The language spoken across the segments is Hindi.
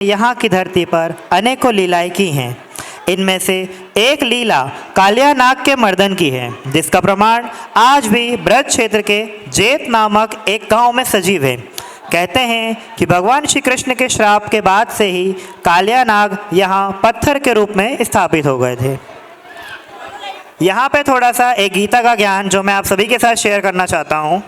यहाँ की धरती पर अनेकों लीलाएं की हैं। इनमें से एक लीला कालिया नाग के मर्दन की है, जिसका प्रमाण आज भी ब्रज क्षेत्र के जेत नामक एक गांव में सजीव है। कहते हैं कि भगवान श्री कृष्ण के श्राप के बाद से ही कालिया नाग यहाँ पत्थर के रूप में स्थापित हो गए थे। यहाँ पे थोड़ा सा एक गीता का ज्ञान जो मैं आप सभी के साथ शेयर करना चाहता हूँ।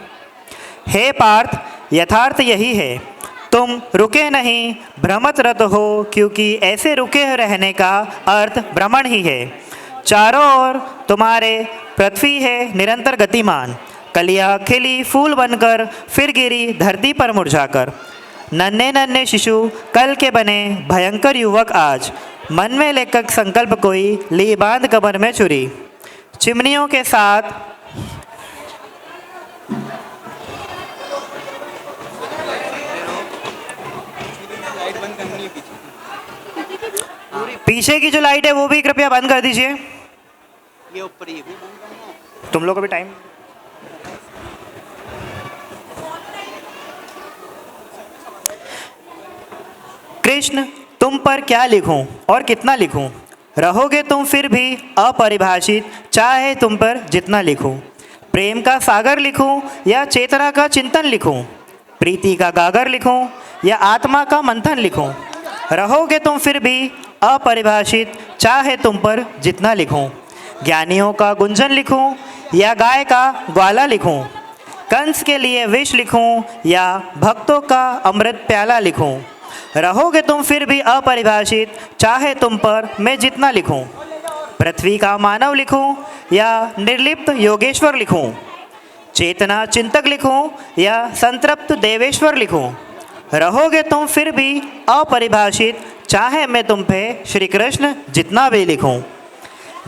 हे पार्थ, यथार्थ यही है, तुम रुके नहीं भ्रमत रत हो, क्योंकि ऐसे रुके रहने का अर्थ भ्रमण ही है। चारों ओर तुम्हारे पृथ्वी है निरंतर गतिमान, कलियां खिली फूल बनकर फिर गिरी धरती पर मुरझाकर। नन्हे नन्हे शिशु कल के बने भयंकर युवक आज, मन में लेकर संकल्प कोई ली बांध कमर में चुरी। चिमनियों के साथ पीछे की जो लाइट है वो भी कृपया बंद कर दीजिए। ये ऊपर ये भी बंद करना है। तुम लोग को भी टाइम। कृष्ण, तुम पर क्या लिखूं और कितना लिखूं, रहोगे तुम फिर भी अपरिभाषित, चाहे तुम पर जितना लिखूं। प्रेम का सागर लिखूं या चेतना का चिंतन लिखूं, प्रीति का गागर लिखूं या आत्मा का मंथन लिखूं, रहोगे तुम फिर भी अपरिभाषित, चाहे तुम पर जितना लिखूं। ज्ञानियों का गुंजन लिखूं या गाय का ग्वाला लिखूं, कंस के लिए विष लिखूं या भक्तों का अमृत प्याला लिखूं, रहोगे तुम फिर भी अपरिभाषित, चाहे तुम पर मैं जितना लिखूं। पृथ्वी का मानव लिखूं या निर्लिप्त योगेश्वर लिखूं, चेतना चिंतक लिखूं या संतृप्त देवेश्वर लिखूं, रहोगे तुम फिर भी अपरिभाषित, चाहे मैं तुम पे श्री कृष्ण जितना भी लिखूं।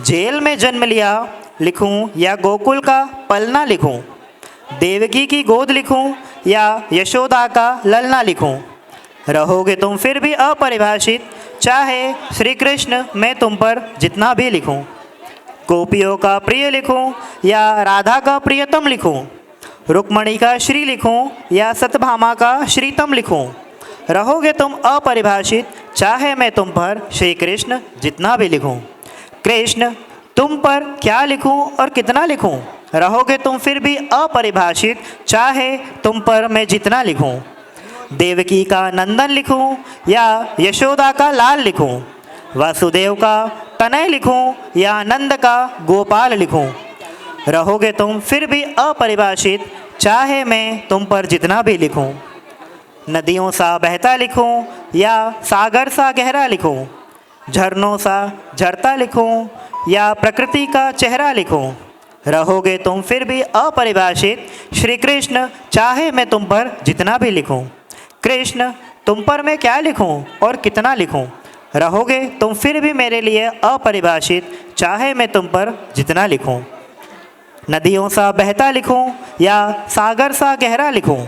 जेल में जन्म लिया लिखूं या गोकुल का पलना लिखूं, देवकी की गोद लिखूं या यशोदा का ललना लिखूं, रहोगे तुम फिर भी अपरिभाषित, चाहे श्री कृष्ण मैं तुम पर जितना भी लिखूं। गोपियों का प्रिय लिखूं या राधा का प्रियतम लिखूं, रुक्मणी का श्री लिखूं या सतभामा का श्रीतम लिखूं, रहोगे तुम अपरिभाषित, चाहे मैं तुम पर श्री कृष्ण जितना भी लिखूं। कृष्ण, तुम पर क्या लिखूं और कितना लिखूं, रहोगे तुम फिर भी अपरिभाषित, चाहे तुम पर मैं जितना लिखूं। देवकी का नंदन लिखूं या यशोदा का लाल लिखूं, वासुदेव का तनय लिखूं या नंद का गोपाल लिखूं, रहोगे तुम फिर भी अपरिभाषित, चाहे मैं तुम पर जितना भी लिखूं। नदियों सा बहता लिखूं या सागर सा गहरा लिखूं, झरनों सा झरता लिखूं या प्रकृति का चेहरा लिखूं, रहोगे तुम फिर भी अपरिभाषित, श्री कृष्ण चाहे मैं तुम पर जितना भी लिखूं। कृष्ण, तुम पर मैं क्या लिखूं और कितना लिखूं, रहोगे तुम फिर भी मेरे लिए अपरिभाषित, चाहे मैं तुम पर जितना लिखूं। नदियों सा बहता लिखूं या सागर सा गहरा लिखूं,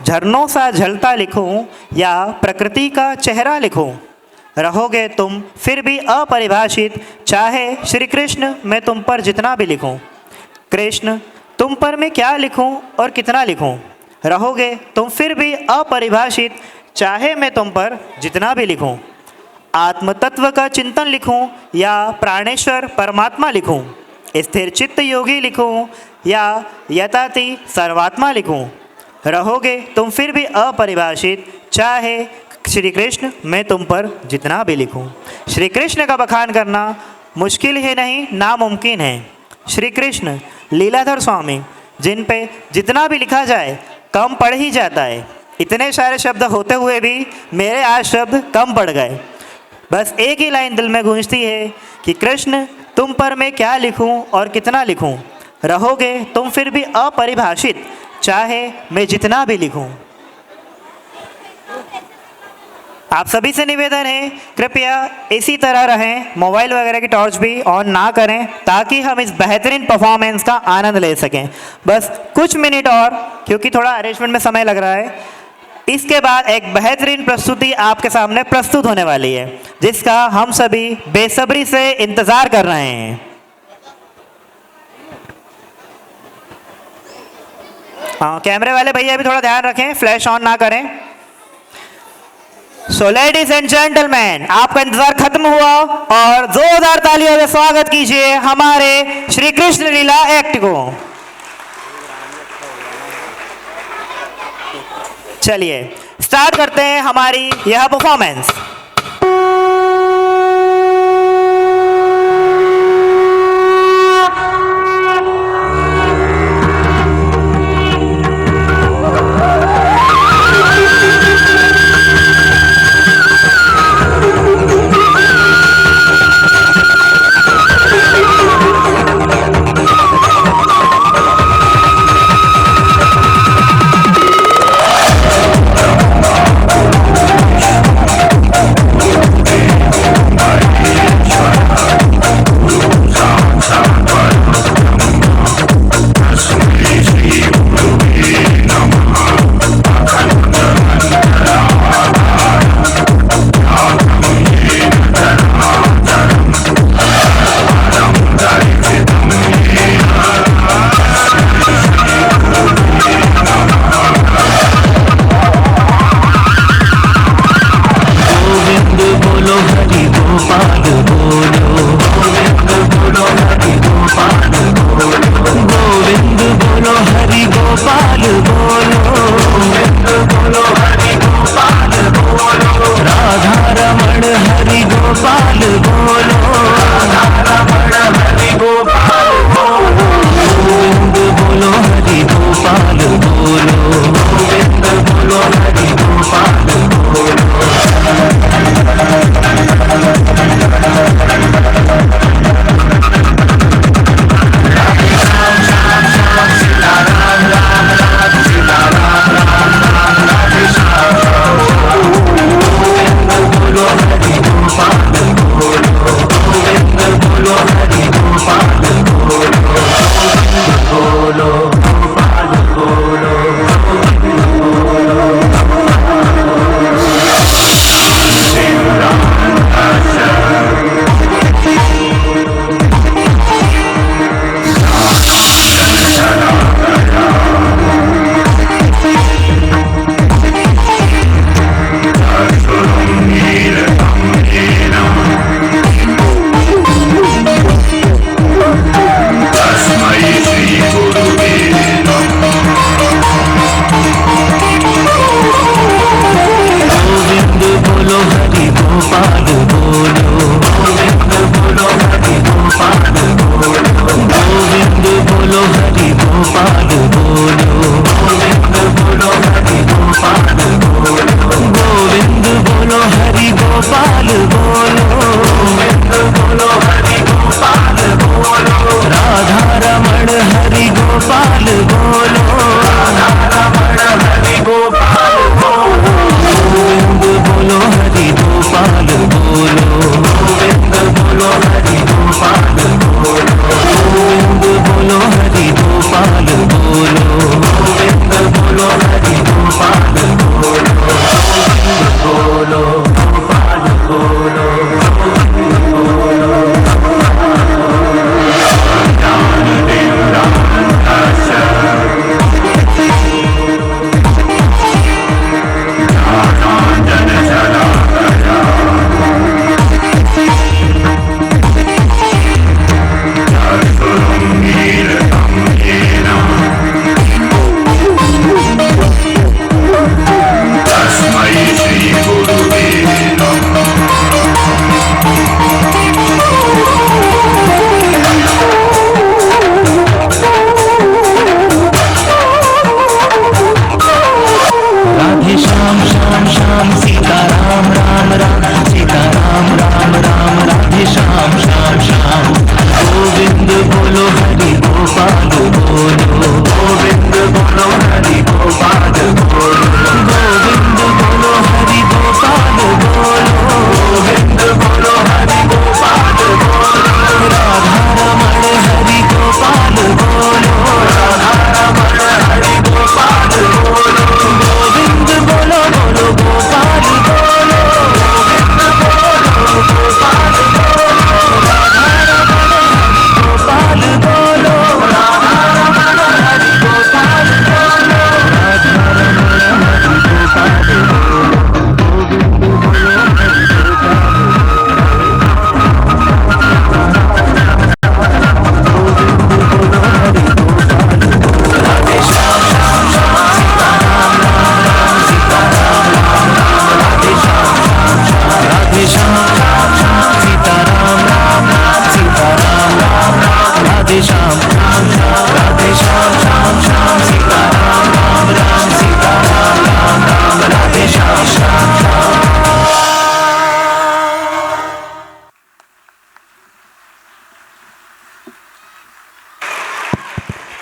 झरनों सा झलता लिखूं या प्रकृति का चेहरा लिखूं, रहोगे तुम फिर भी अपरिभाषित, चाहे श्री कृष्ण मैं तुम पर जितना भी लिखूं। कृष्ण, तुम पर मैं क्या लिखूं और कितना लिखूं, रहोगे तुम फिर भी अपरिभाषित, चाहे मैं तुम पर जितना भी लिखूं। आत्म तत्व का चिंतन लिखूं या प्राणेश्वर परमात्मा लिखूं, स्थिर चित्त योगी लिखूं या यताति सर्वात्मा लिखूं, रहोगे तुम फिर भी अपरिभाषित, चाहे श्री कृष्ण मैं तुम पर जितना भी लिखूं। श्री कृष्ण का बखान करना मुश्किल है नहीं, नामुमकिन है। श्री कृष्ण लीलाधर स्वामी, जिन पे जितना भी लिखा जाए कम पड़ ही जाता है। इतने सारे शब्द होते हुए भी मेरे आज शब्द कम पड़ गए। बस एक ही लाइन दिल में गूंजती है कि कृष्ण, तुम पर मैं क्या लिखूं और कितना लिखूं, रहोगे तुम फिर भी अपरिभाषित, चाहे मैं जितना भी लिखूं। आप सभी से निवेदन है, कृपया इसी तरह रहें, मोबाइल वगैरह की टॉर्च भी ऑन ना करें, ताकि हम इस बेहतरीन परफॉर्मेंस का आनंद ले सकें। बस कुछ मिनट और, क्योंकि थोड़ा अरेंजमेंट में समय लग रहा है। इसके बाद एक बेहतरीन प्रस्तुति आपके सामने प्रस्तुत होने वाली है, जिसका हम सभी बेसब्री से इंतज़ार कर रहे हैं। हाँ, कैमरे वाले भैया भी थोड़ा ध्यान रखें, फ्लैश ऑन ना करें। सो लेडीज एंड जेंटलमैन, आपका इंतजार खत्म हुआ और जोरदार तालियों से स्वागत कीजिए हमारे श्री कृष्ण लीला एक्ट को। चलिए स्टार्ट करते हैं हमारी यह परफॉर्मेंस।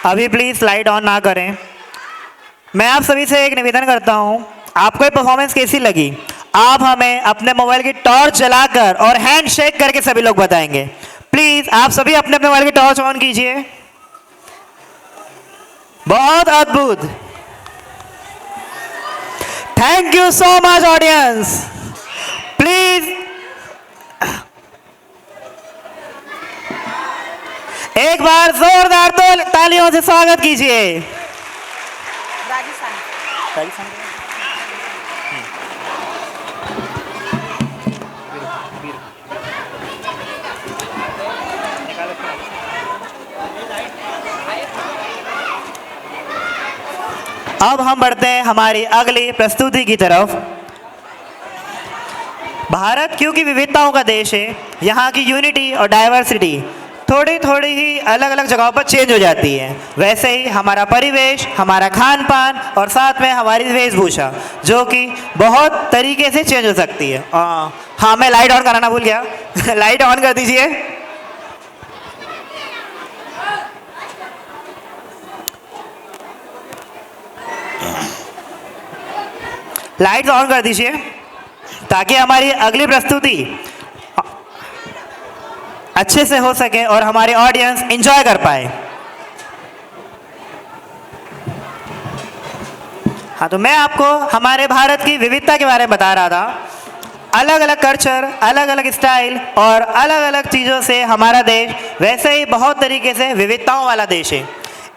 अभी प्लीज़ लाइट ऑन ना करें। मैं आप सभी से एक निवेदन करता हूं, आपको ये परफॉर्मेंस कैसी लगी आप हमें अपने मोबाइल की टॉर्च जलाकर और हैंड शेक करके सभी लोग बताएंगे। प्लीज़ आप सभी अपने अपने मोबाइल की टॉर्च ऑन कीजिए। बहुत अद्भुत, thank you so much audience. Please एक बार जोरदार तालियों से स्वागत कीजिए। अब हम बढ़ते हैं हमारी अगली प्रस्तुति की तरफ। भारत क्योंकि विविधताओं का देश है, यहाँ की यूनिटी और डाइवर्सिटी थोड़ी थोड़ी ही अलग अलग जगहों पर चेंज हो जाती है। वैसे ही हमारा परिवेश, हमारा खान पान और साथ में हमारी वेशभूषा जो कि बहुत तरीके से चेंज हो सकती है। हाँ, मैं लाइट ऑन कराना भूल गया लाइट ऑन कर दीजिए। लाइट्स ऑन कर दीजिए ताकि हमारी अगली प्रस्तुति अच्छे से हो सके और हमारे ऑडियंस एंजॉय कर पाए। हाँ, तो मैं आपको हमारे भारत की विविधता के बारे में बता रहा था। अलग अलग कल्चर, अलग अलग स्टाइल और अलग अलग चीज़ों से हमारा देश वैसे ही बहुत तरीके से विविधताओं वाला देश है।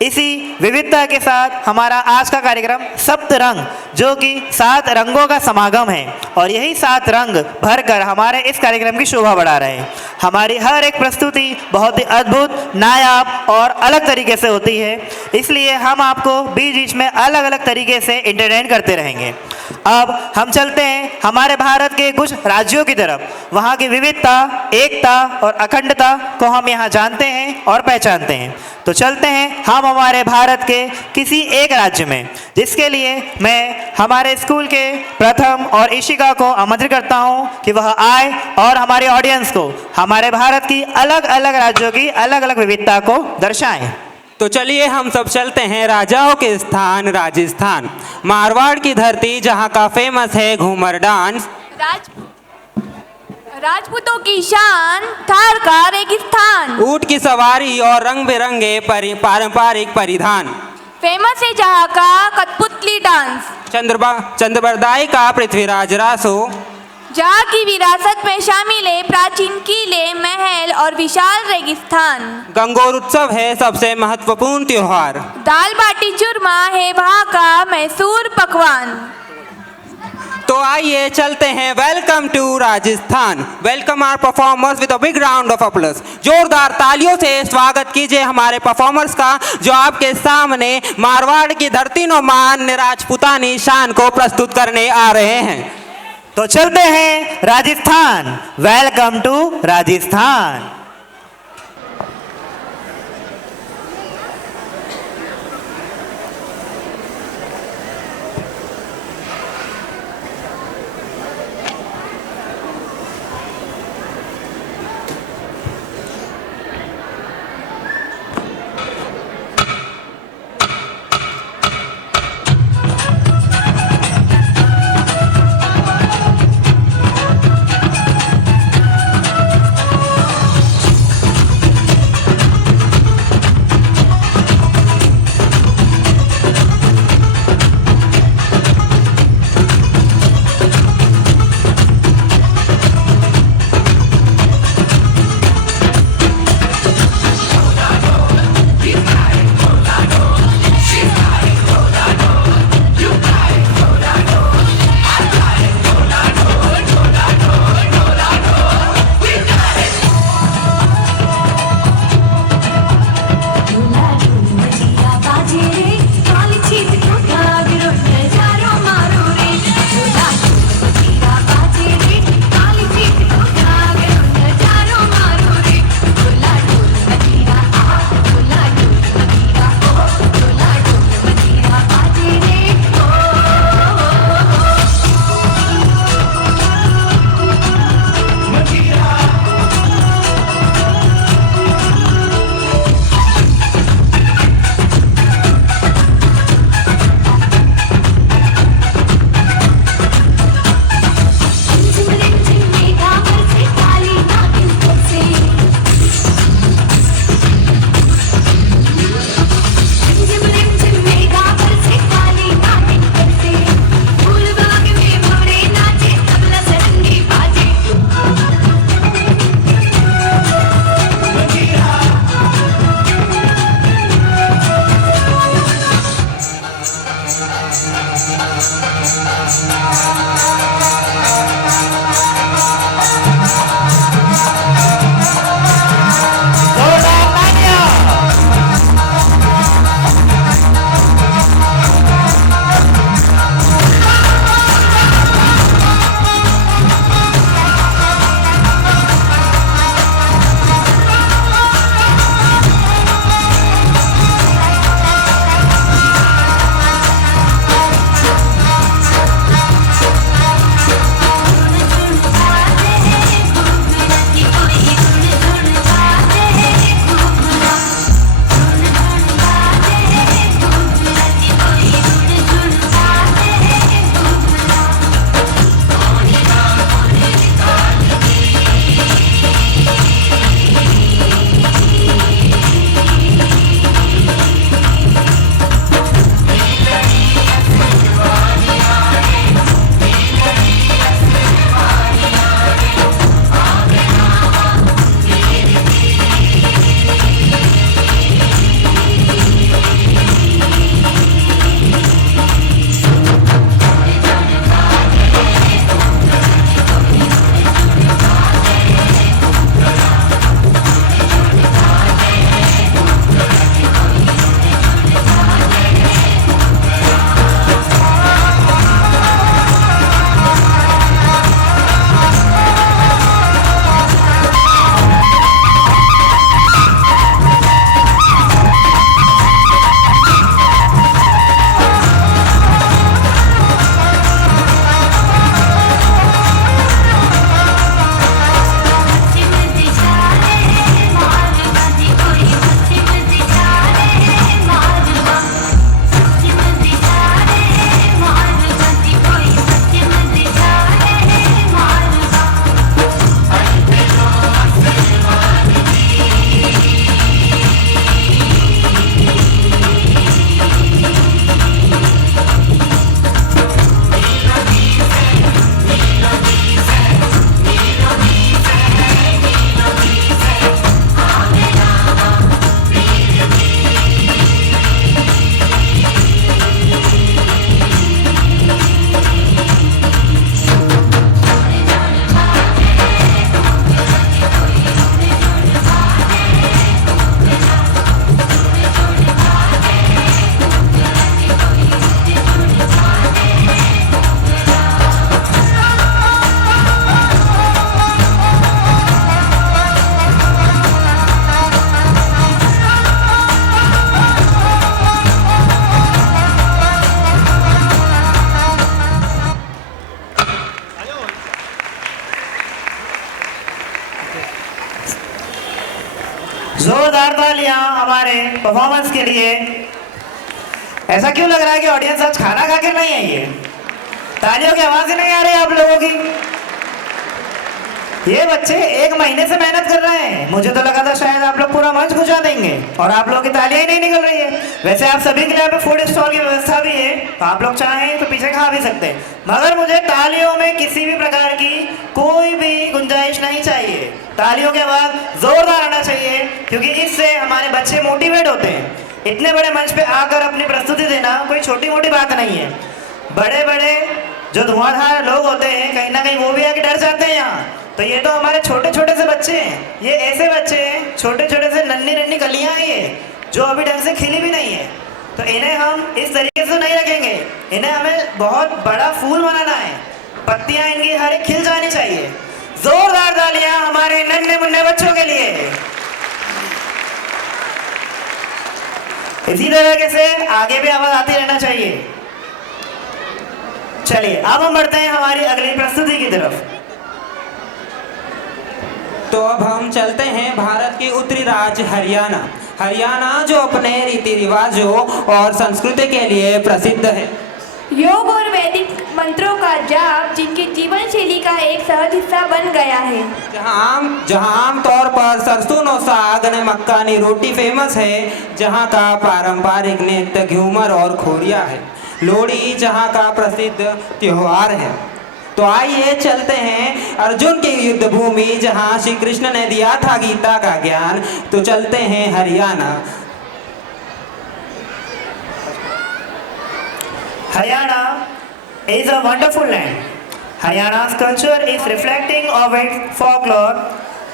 इसी विविधता के साथ हमारा आज का कार्यक्रम सप्त रंग, जो कि 7 रंगों का समागम है, और यही 7 रंग भरकर हमारे इस कार्यक्रम की शोभा बढ़ा रहे हैं। हमारी हर एक प्रस्तुति बहुत ही अद्भुत, नायाब और अलग तरीके से होती है, इसलिए हम आपको बीच बीच में अलग अलग तरीके से एंटरटेन करते रहेंगे। अब हम चलते हैं हमारे भारत के कुछ राज्यों की तरफ। वहाँ की विविधता, एकता और अखंडता को हम यहाँ जानते हैं और पहचानते हैं। तो चलते हैं हम हमारे भारत के किसी एक राज्य में, जिसके लिए मैं हमारे स्कूल के प्रथम और ईशिका को आमंत्रित करता हूं कि वह आए और हमारे ऑडियंस को हमारे भारत की अलग अलग राज्यों की अलग अलग विविधता को दर्शाएं। तो चलिए हम सब चलते हैं राजाओं के स्थान राजस्थान, मारवाड़ की धरती जहां का फेमस है घूमर डांस। राजपूतों की शान, थार का रेगिस्तान, ऊंट की सवारी और रंग बिरंगे पारंपरिक परिधान, फेमस है जहाँ का कठपुतली डांस, चंद्रबरदाई का पृथ्वीराज रासो, जहाँ की विरासत में शामिल है प्राचीन किले, महल और विशाल रेगिस्तान। गंगोर उत्सव है सबसे महत्वपूर्ण त्योहार, दाल बाटी चूरमा है वहाँ का मैसूर पकवान। तो आइए चलते हैं। Welcome to Rajasthan. Welcome our performers with a big round of applause. जोरदार तालियों से स्वागत कीजिए हमारे परफॉर्मर्स का, जो आपके सामने मारवाड़ की धरती नुमान राजपूतानी शान को प्रस्तुत करने आ रहे हैं। तो चलते हैं राजस्थान। Welcome to Rajasthan. जोरदार तालियां हमारे परफॉर्मेंस के लिए। ऐसा क्यों लग रहा है कि ऑडियंस आज खाना खा के नहीं आई है? तालियों की आवाज ही नहीं आ रही आप लोगों की। ये बच्चे 1 महीने से मेहनत कर रहे हैं। मुझे तो लगा था शायद आप लोग पूरा मंच घुसा देंगे और आप लोगों की तालियां ही नहीं निकल रही है। वैसे आप सभी के लिए यहाँ पे फूड स्टॉल की व्यवस्था भी है, तो आप लोग चाहें तो पीछे खा भी सकते हैं, मगर मुझे तालियों में किसी भी प्रकार की कोई भी गुंजाइश नहीं चाहिए। तालियों के बाद जोरदार आना चाहिए, क्योंकि इससे हमारे बच्चे मोटिवेट होते हैं। इतने बड़े मंच पे आकर अपनी प्रस्तुति देना कोई छोटी मोटी बात नहीं है। बड़े बड़े जो धुआंधार लोग होते हैं, कहीं ना कहीं वो भी आके डर जाते हैं यहाँ। तो ये तो हमारे छोटे छोटे से बच्चे हैं। ये ऐसे बच्चे हैं, छोटे छोटे से नन्ही नन्ही कलियां हैं ये, जो अभी ढंग से खिली भी नहीं है। तो इन्हें हम इस तरीके से नहीं रखेंगे, इन्हें हमें बहुत बड़ा फूल बनाना है। पत्तियां इनकी हर एक खिल जानी चाहिए। जोरदार तालियां हमारे नन्हे मुन्ने बच्चों के लिए। इसी तरीके से आगे भी आवाज आती रहना चाहिए। चलिए अब हम बढ़ते हैं हमारी अगली प्रस्तुति की तरफ। तो अब हम चलते हैं भारत के उत्तरी राज्य हरियाणा। हरियाणा जो अपने रीति रिवाजों और संस्कृति के लिए प्रसिद्ध है। योग और वैदिक मंत्रों का जाप जिनकी जीवन शैली का एक सहज हिस्सा बन गया है। जहाँ आमतौर पर सरसों साग ने मक्कानी रोटी फेमस है, जहाँ का पारंपरिक नृत्य घूमर और खोरिया है। लोहड़ी जहाँ का प्रसिद्ध त्योहार है। तो आइए चलते हैं अर्जुन की युद्ध भूमि, जहाँ श्री कृष्ण ने दिया था गीता का ज्ञान। तो चलते हैं Haryana. Haryana is a wonderful land. Haryana's culture is reflecting of its folklore,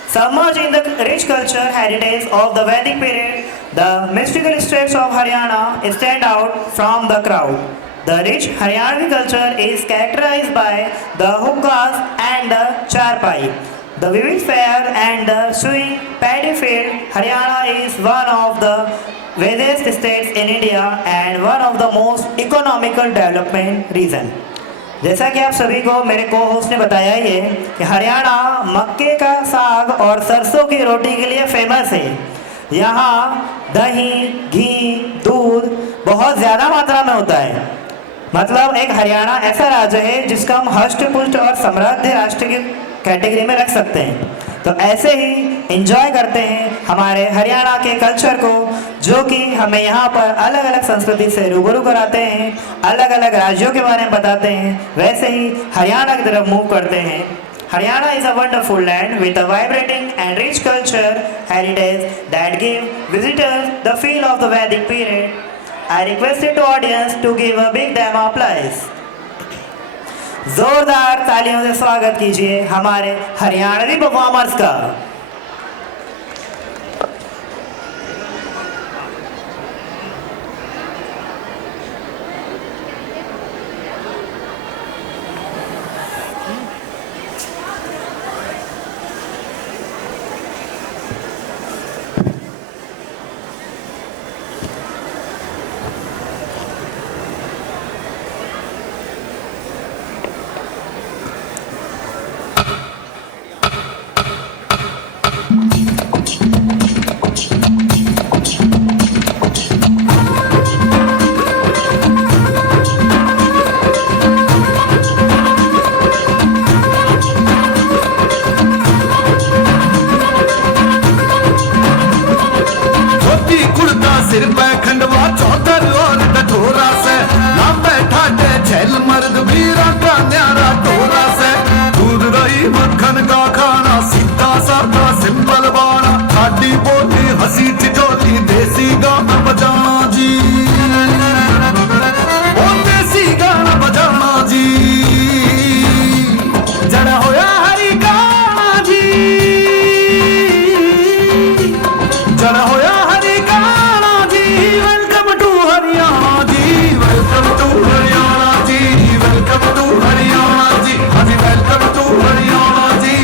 submerged in the rich culture heritage of the Vedic period. The mystical states of Haryana stand out from the crowd. The rich Haryanvi culture is characterized by the hookahs and the charpai, the vivid fair and the swing paddy field. Haryana is one of the wealthiest states in India and one of the most economical development region. जैसा कि आप सभी को मेरे को होस्ट ने बताया ही है कि हरियाणा मक्के का साग और सरसों की रोटी के लिए फेमस है। यहाँ दही, घी, दूध बहुत ज़्यादा मात्रा में होता है। मतलब एक हरियाणा ऐसा राज्य है जिसका हम हष्ट पुष्ट और समृद्ध राष्ट्र की कैटेगरी में रख सकते हैं। तो ऐसे ही एंजॉय करते हैं हमारे हरियाणा के कल्चर को, जो कि हमें यहाँ पर अलग अलग संस्कृति से रूबरू कराते हैं, अलग अलग राज्यों के बारे में बताते हैं। वैसे ही हरियाणा की तरफ मूव करते हैं। Haryana is a wonderful land with a vibrating and rich culture heritage that give visitors the feel of the Vedic period. I requested to audience to give a big damn applause. जोरदार तालियों से स्वागत कीजिए हमारे हरियाणवी परफॉर्मर्स का। सिर पे खंडवा चौधर और कठोरा से ना बैठा के झेल मर्द वीरा का न्यारा टोरा से दूध दही मक्खन का खाना सीधा साधा सिंपल बाना खाटी बोली हंसी ठिठोली देसी गाना बजाना जी ओ देसी गाना बजाना जी जड़ा होया हरी गाना जी जड़ा होया Welcome to Haryana ji,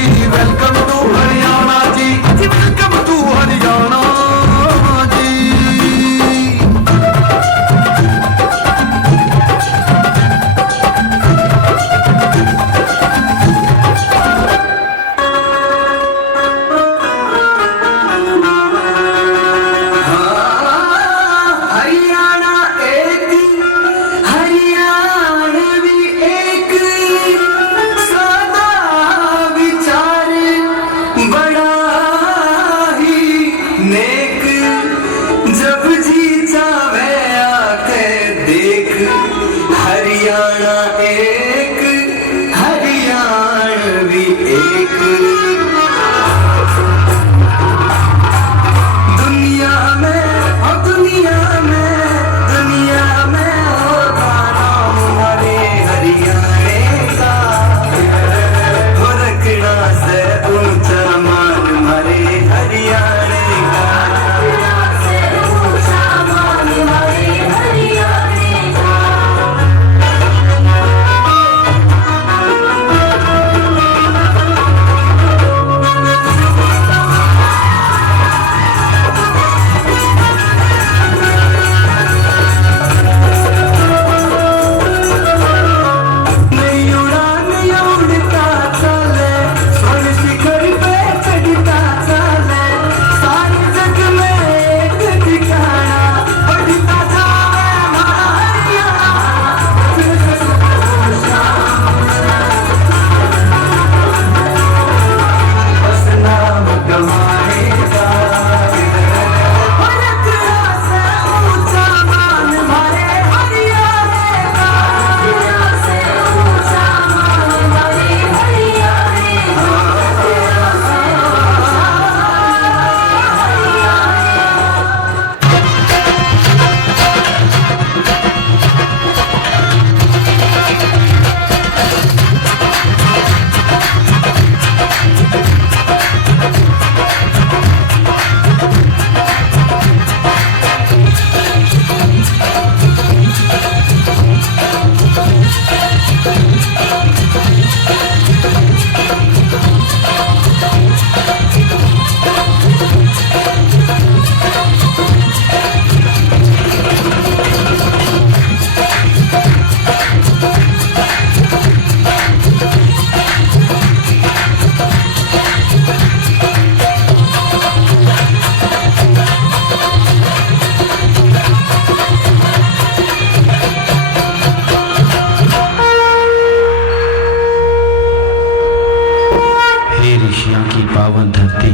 पावन धरती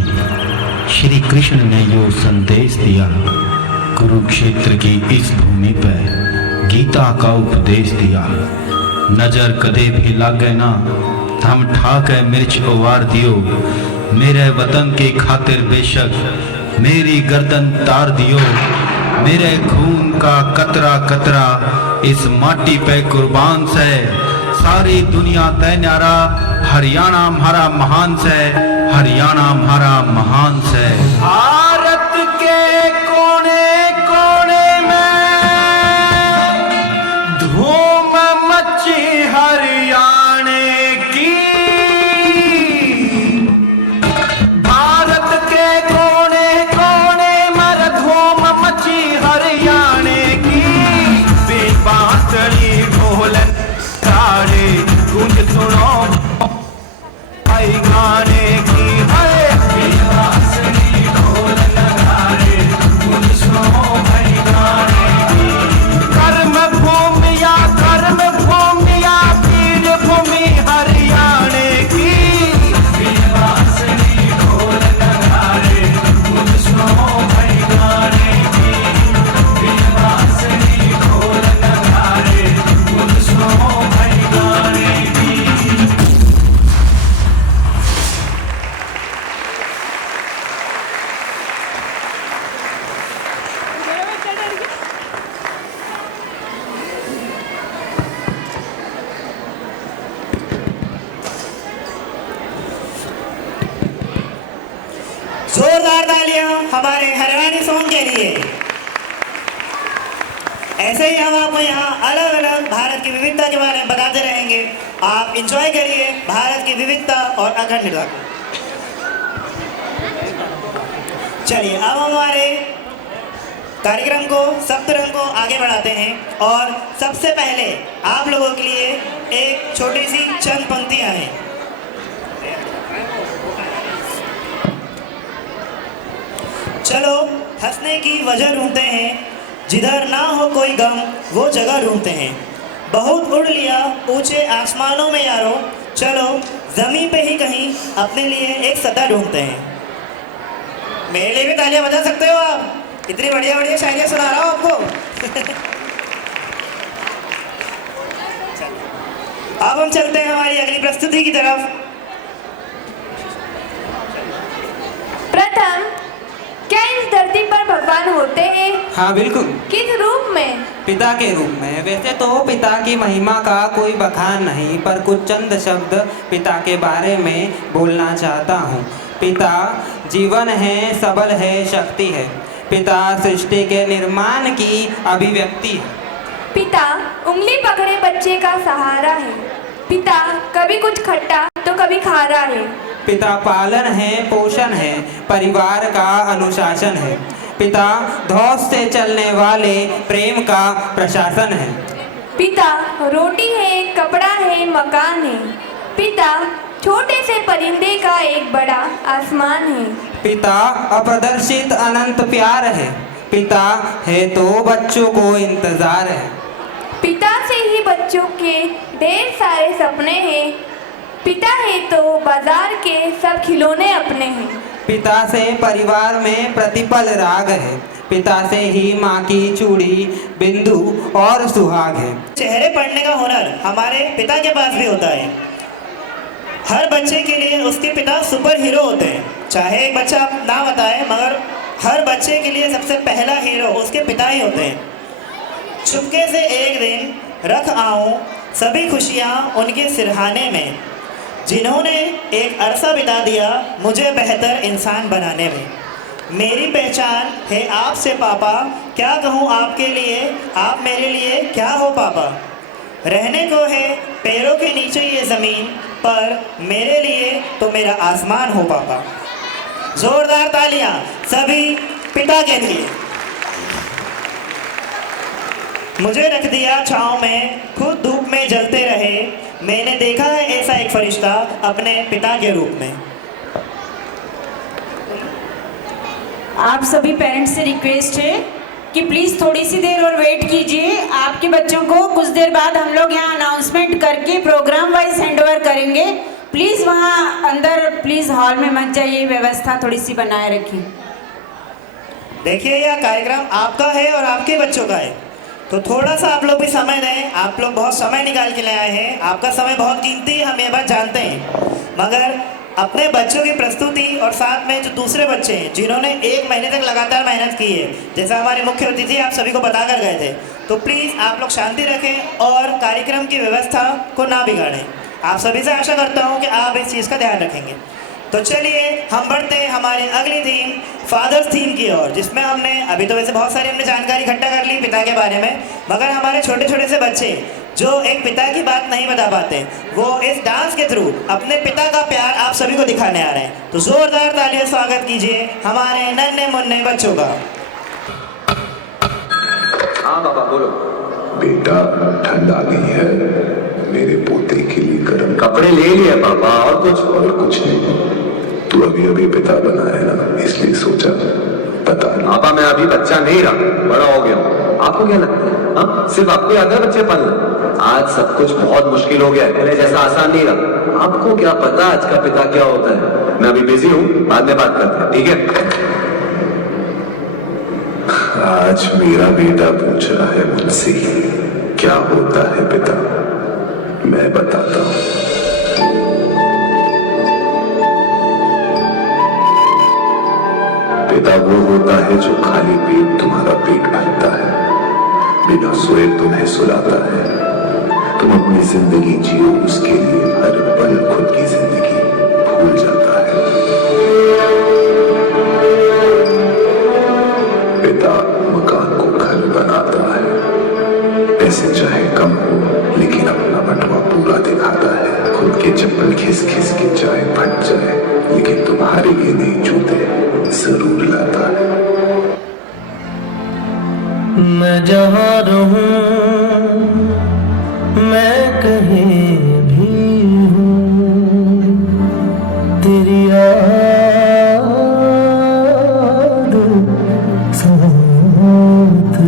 श्री कृष्ण ने यो संदेश दिया, कुरुक्षेत्र की इस भूमि पर गीता का उपदेश दिया। नजर कदे भी लागे ना, थम ठाके मिर्च उवार दियो, मेरे वतन के खातिर बेशक मेरी गर्दन तार दियो। मेरे खून का कतरा कतरा इस माटी पे कुर्बान से, सारी दुनिया तय न्यारा, हरियाणा हमारा महान से, हरियाणा हमारा महान से। भारत के कोने कोने में धूम मची हरियाणे की, भारत के कोने कोने में धूम मची हरियाणे की। बांसुरी ढोलन ताड़े गूंज सुनो भाई गाने की। बांसुरी ढोलन ताड़े गूंज सुनो भाई गाने की। कर्म भूमिया वीर भूमि हरियाणे की। बांसुरी ढोलन ताड़े गूंज सुनो भाई गाने की। बांसुरी ढोलन ताड़े गूंज सुनो भाई गाने की। जोरदार तालियां हमारे हरियाणी सॉन्ग के लिए। ऐसे ही हम आपको यहाँ अलग अलग भारत की विविधता के बारे में बताते रहेंगे। आप इंजॉय करिए भारत की विविधता और अखंडता को। चलिए अब हमारे कार्यक्रम को सप्तरंग को आगे बढ़ाते हैं और सबसे पहले आप लोगों के लिए एक छोटी सी चंद पंक्तियां हैं। चलो हंसने की वजह ढूंढते हैं, जिधर ना हो कोई गम वो जगह ढूंढते हैं। बहुत उड़ लिया ऊंचे आसमानों में यारो, चलो जमीन पे ही कहीं अपने लिए एक सत्ता ढूंढते हैं। मेरे लिए भी तालियां बजा सकते हो आप, इतनी बढ़िया बढ़िया शायरियाँ सुना रहा हूँ आपको। अब हम चलते हैं हमारी अगली प्रस्तुति की तरफ। प्रथम, क्या इस धरती पर भगवान होते हैं? हाँ बिल्कुल। किस रूप में? पिता के रूप में। वैसे तो पिता की महिमा का कोई बखान नहीं, पर कुछ चंद शब्द पिता के बारे में बोलना चाहता हूँ। पिता जीवन है, सबल है, शक्ति है। पिता सृष्टि के निर्माण की अभिव्यक्ति है। पिता उंगली पकड़े बच्चे का सहारा है। पिता कभी कुछ खट्टा तो कभी खारा है। पिता पालन है, पोषण है, परिवार का अनुशासन है। पिता धौस से चलने वाले प्रेम का प्रशासन है। पिता रोटी है, कपड़ा है, मकान है। पिता छोटे से परिंदे का एक बड़ा आसमान है। पिता अप्रदर्शित अनंत प्यार है। पिता है तो बच्चों को इंतजार है। पिता से ही बच्चों के ढेर सारे सपने हैं। पिता है तो बाजार के सब खिलौने अपने हैं। पिता से परिवार में प्रतिपल राग है। पिता से ही माँ की चूड़ी, बिंदु और सुहाग है। चेहरे पढ़ने का हुनर हमारे पिता के पास भी होता है। हर बच्चे के लिए उसके पिता सुपर हीरो होते हैं। चाहे एक बच्चा ना बताए, मगर हर बच्चे के लिए सबसे पहला हीरो उसके पिता ही होते हैं। चुपके से एक दिन रख आऊं सभी खुशियां उनके सिरहाने में, जिन्होंने एक अरसा बिता दिया मुझे बेहतर इंसान बनाने में। मेरी पहचान है आपसे पापा, क्या कहूँ आपके लिए, आप मेरे लिए क्या हो पापा। रहने को है पैरों के नीचे ये ज़मीन, पर मेरे लिए तो मेरा आसमान हो पापा। जोरदार तालियां सभी पिता के लिए। मुझे रख दिया छाँव में, खुद धूप में जलते रहे। मैंने देखा है ऐसा एक फरिश्ता अपने पिता के रूप में। आप सभी पेरेंट्स से रिक्वेस्ट है कि प्लीज़ थोड़ी सी देर और वेट कीजिए। आपके बच्चों को कुछ देर बाद हम लोग यहाँ अनाउंसमेंट करके प्रोग्राम वाइज हैंडओवर करेंगे, प्लीज़ वहाँ अंदर प्लीज़ हॉल में मत जाइए, व्यवस्था थोड़ी सी बनाए रखिए। देखिए यह कार्यक्रम आपका है और आपके बच्चों का है, तो थोड़ा सा आप लोग भी समय दें। आप लोग बहुत समय निकाल के ले आए हैं, आपका समय बहुत कीमती है, हम ये बात जानते हैं, मगर अपने बच्चों की प्रस्तुति और साथ में जो दूसरे बच्चे हैं जिन्होंने 1 महीने तक लगातार मेहनत की है, जैसा हमारे मुख्य अतिथि आप सभी को बता कर गए थे, तो प्लीज़ आप लोग शांति रखें और कार्यक्रम की व्यवस्था को ना बिगाड़ें। आप सभी से आशा करता हूँ कि आप इस चीज़ का ध्यान रखेंगे। तो चलिए हम बढ़ते हैं हमारे अगली थीम फादर्स थीम की ओर, जिसमें हमने अभी तो वैसे बहुत सारी हमने जानकारी इकट्ठा कर ली पिता के बारे में, मगर हमारे छोटे छोटे से बच्चे जो एक पिता की बात नहीं बता पाते, वो इस डांस के थ्रू अपने पिता का प्यार आप सभी को दिखाने आ रहे हैं। तो जोरदार तालियों से स्वागत कीजिए हमारे नन्हे मुन्ने बच्चों का। हाँ बाबा बोलो। बेटा ठंड आ गई है, मेरे पोते के लिए गर्म कपड़े ले लिए पापा, और कुछ नहीं। तू अभी अभी पिता बना है ना, इसलिए सोचा बता। पापा मैं अभी बच्चा नहीं रहा, बड़ा हो गया हूँ। आपको क्या लगता है हाँ? सिर्फ आपको याद है बच्चे पालना? आज सब कुछ बहुत मुश्किल हो गया है, पहले जैसा आसान नहीं रहा। आपको क्या पता आज का पिता क्या होता है। मैं अभी बिजी हूँ, बाद में बात करते हैं, ठीक है? आज मेरा बेटा पूछ रहा है मुझसे क्या होता है पिता, मैं बताता हूँ। पिता वो होता है जो खाली पेट तुम्हारा पेट भरता है, बिना सोए तुम्हें सुलाता है, तुम अपनी जिंदगी जियो उसके लिए, हर पल खुद की जिंदगी भूल जाता है। पिता मकान को घर बनाता है, पैसे चाहे कम हो लेकिन अपना बंटवा पूरा दिखाता है। खुद के चप्पल खिस खिस के चाहे फट जाए लेकिन तुम्हारे लिए नहीं जूते जरूर लाता है। मैं जहाँ रहूं मैं कहीं भी हूँ, तेरी याद साथ है।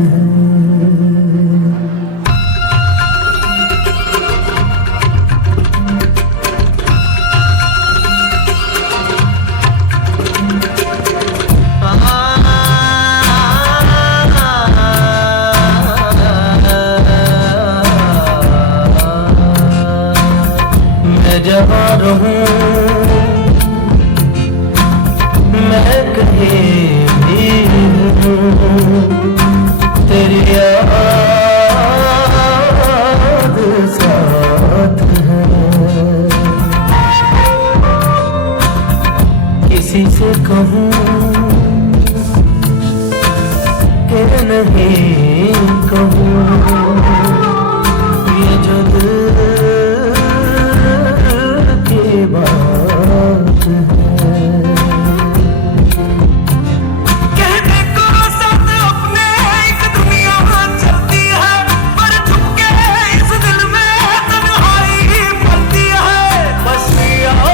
जहाँ रहूं मैं कहीं भी हूँ, तेरी याद साथ है। किसी से कहूँ कि नहीं कहूँ, ये जो दिल बात है। कहते को साथ अपने एक दुनिया चलती है, पर चुपके इस दिल में तन्हाई पलती है। बस याद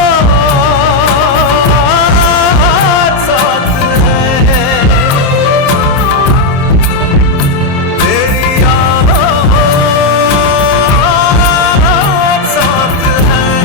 साथ है, तेरी याद साथ है।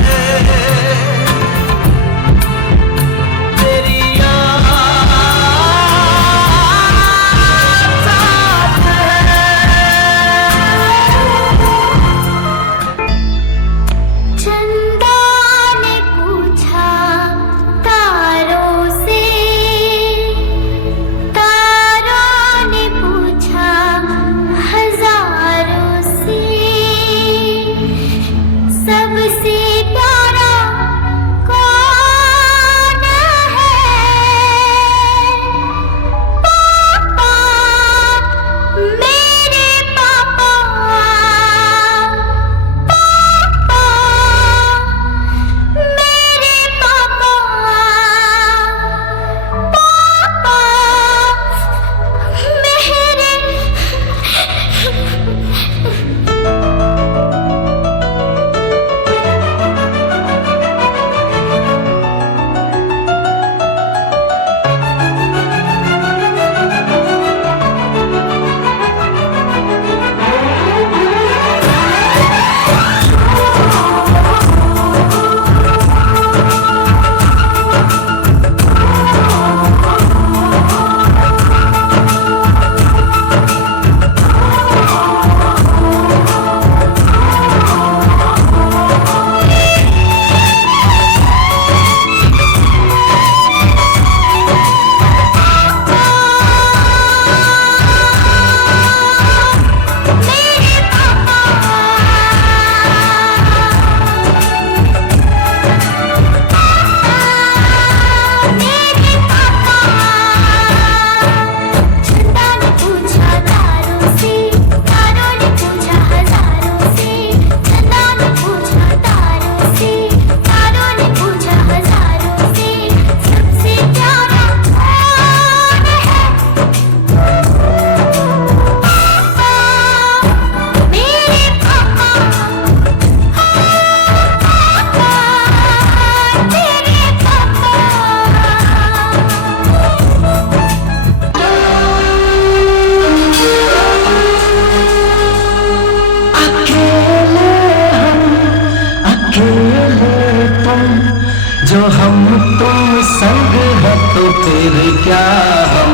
तुम संग है तो फिर क्या हम,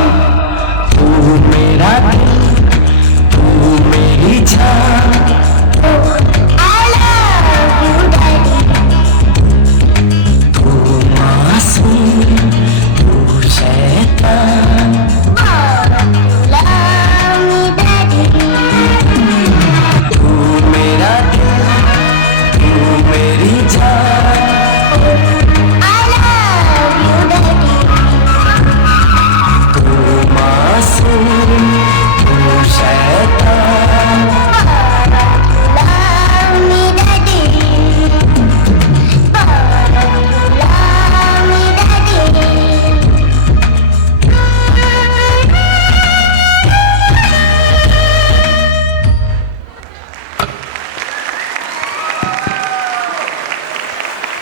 तू मेरा दिल तू मेरी जान, तू मासूम तू शैतान, तू मेरा दिल तू मेरी जान, तू शैतान,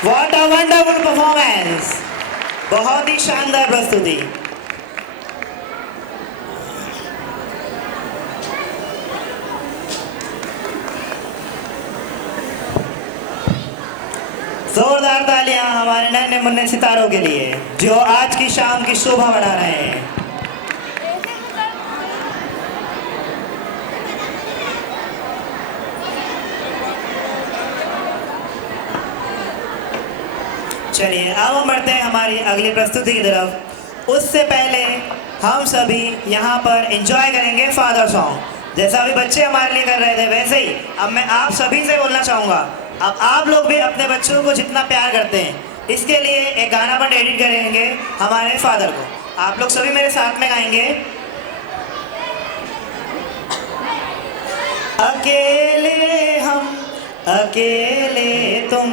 What a wonderful performance! बहुत ही शानदार प्रस्तुति। जोरदार तालियां हमारे नन्हे मुन्ने सितारों के लिए जो आज की शाम की शोभा बढ़ा रहे हैं। चलिए अब हम बढ़ते हैं हमारी अगली प्रस्तुति की तरफ। उससे पहले हम सभी यहाँ पर एंजॉय करेंगे फादर सॉन्ग। जैसा अभी बच्चे हमारे लिए कर रहे थे वैसे ही अब मैं आप सभी से बोलना चाहूँगा, अब आप लोग भी अपने बच्चों को जितना प्यार करते हैं इसके लिए एक गाना पर डेडिकेट करेंगे हमारे फादर को। आप लोग सभी मेरे साथ में गाएंगे। अकेले हम अकेले तुम,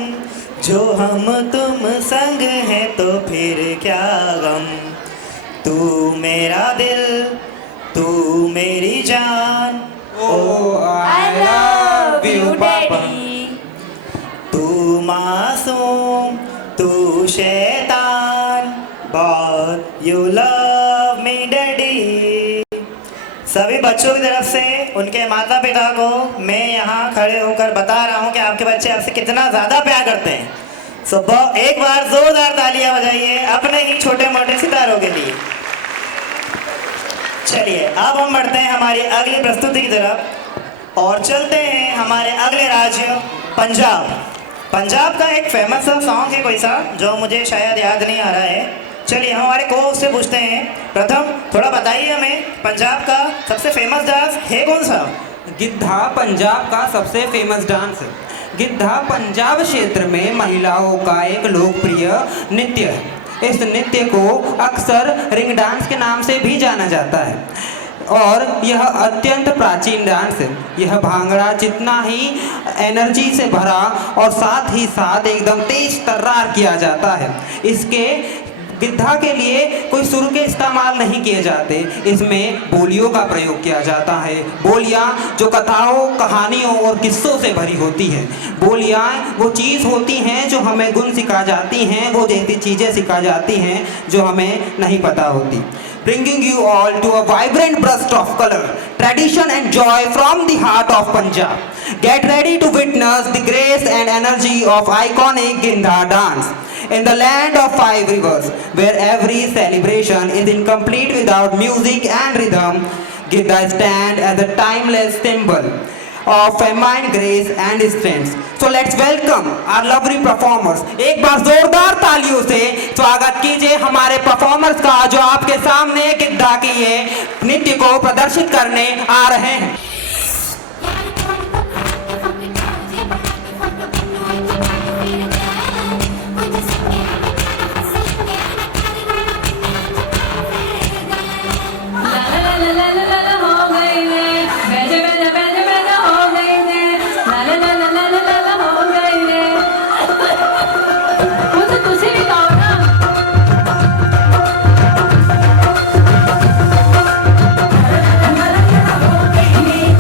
जो हम तुम संग है तो फिर क्या गम, तू मेरा दिल तू मेरी जान, I love you daddy, तू मासूम तू शैतान, बहुत यू लव मी डैडी। सभी बच्चों की तरफ से उनके माता पिता को मैं यहाँ खड़े होकर बता रहा हूँ कि आपके बच्चे आपसे कितना ज़्यादा प्यार करते हैं। सो एक बार जोरदार तालियां बजाइए अपने ही छोटे मोटे सितारों के लिए। चलिए अब हम बढ़ते हैं हमारी अगली प्रस्तुति की तरफ और चलते हैं हमारे अगले राज्य पंजाब। पंजाब का एक फेमस सा सॉन्ग है कोई सा जो मुझे शायद याद नहीं आ रहा है। चलिए हम हमारे कोच से पूछते हैं, प्रथम थोड़ा बताइए हमें पंजाब का सबसे फेमस डांस है कौन सा? गिद्धा पंजाब का सबसे फेमस डांस है। गिद्धा पंजाब क्षेत्र में महिलाओं का एक लोकप्रिय नृत्य है। इस नृत्य को अक्सर रिंग डांस के नाम से भी जाना जाता है और यह अत्यंत प्राचीन डांस है। यह भांगड़ा जितना ही एनर्जी से भरा और साथ ही साथ एकदम तेज तर्रार किया जाता है। इसके गिद्धा के लिए कोई सुर के इस्तेमाल नहीं किए जाते, इसमें बोलियों का प्रयोग किया जाता है। बोलियां जो कथाओं कहानियों और किस्सों से भरी होती हैं। बोलियां वो चीज़ होती हैं जो हमें गुण सिखा जाती हैं, वो जैसी चीज़ें सिखा जाती हैं जो हमें नहीं पता होती। Bringing you all to a vibrant burst of color, tradition and joy from the heart of Punjab. Get ready to witness the grace and energy of iconic Gindha dance. In the land of five rivers, where every celebration is incomplete without music and rhythm, Gindha stands as a timeless symbol of feminine grace and strength. So let's welcome our lovely performers. एक बार जोरदार तालियों से स्वागत कीजिए हमारे परफॉर्मर्स का जो आपके सामने गिद्धा की ये नृत्य को प्रदर्शित करने आ रहे हैं। मेरे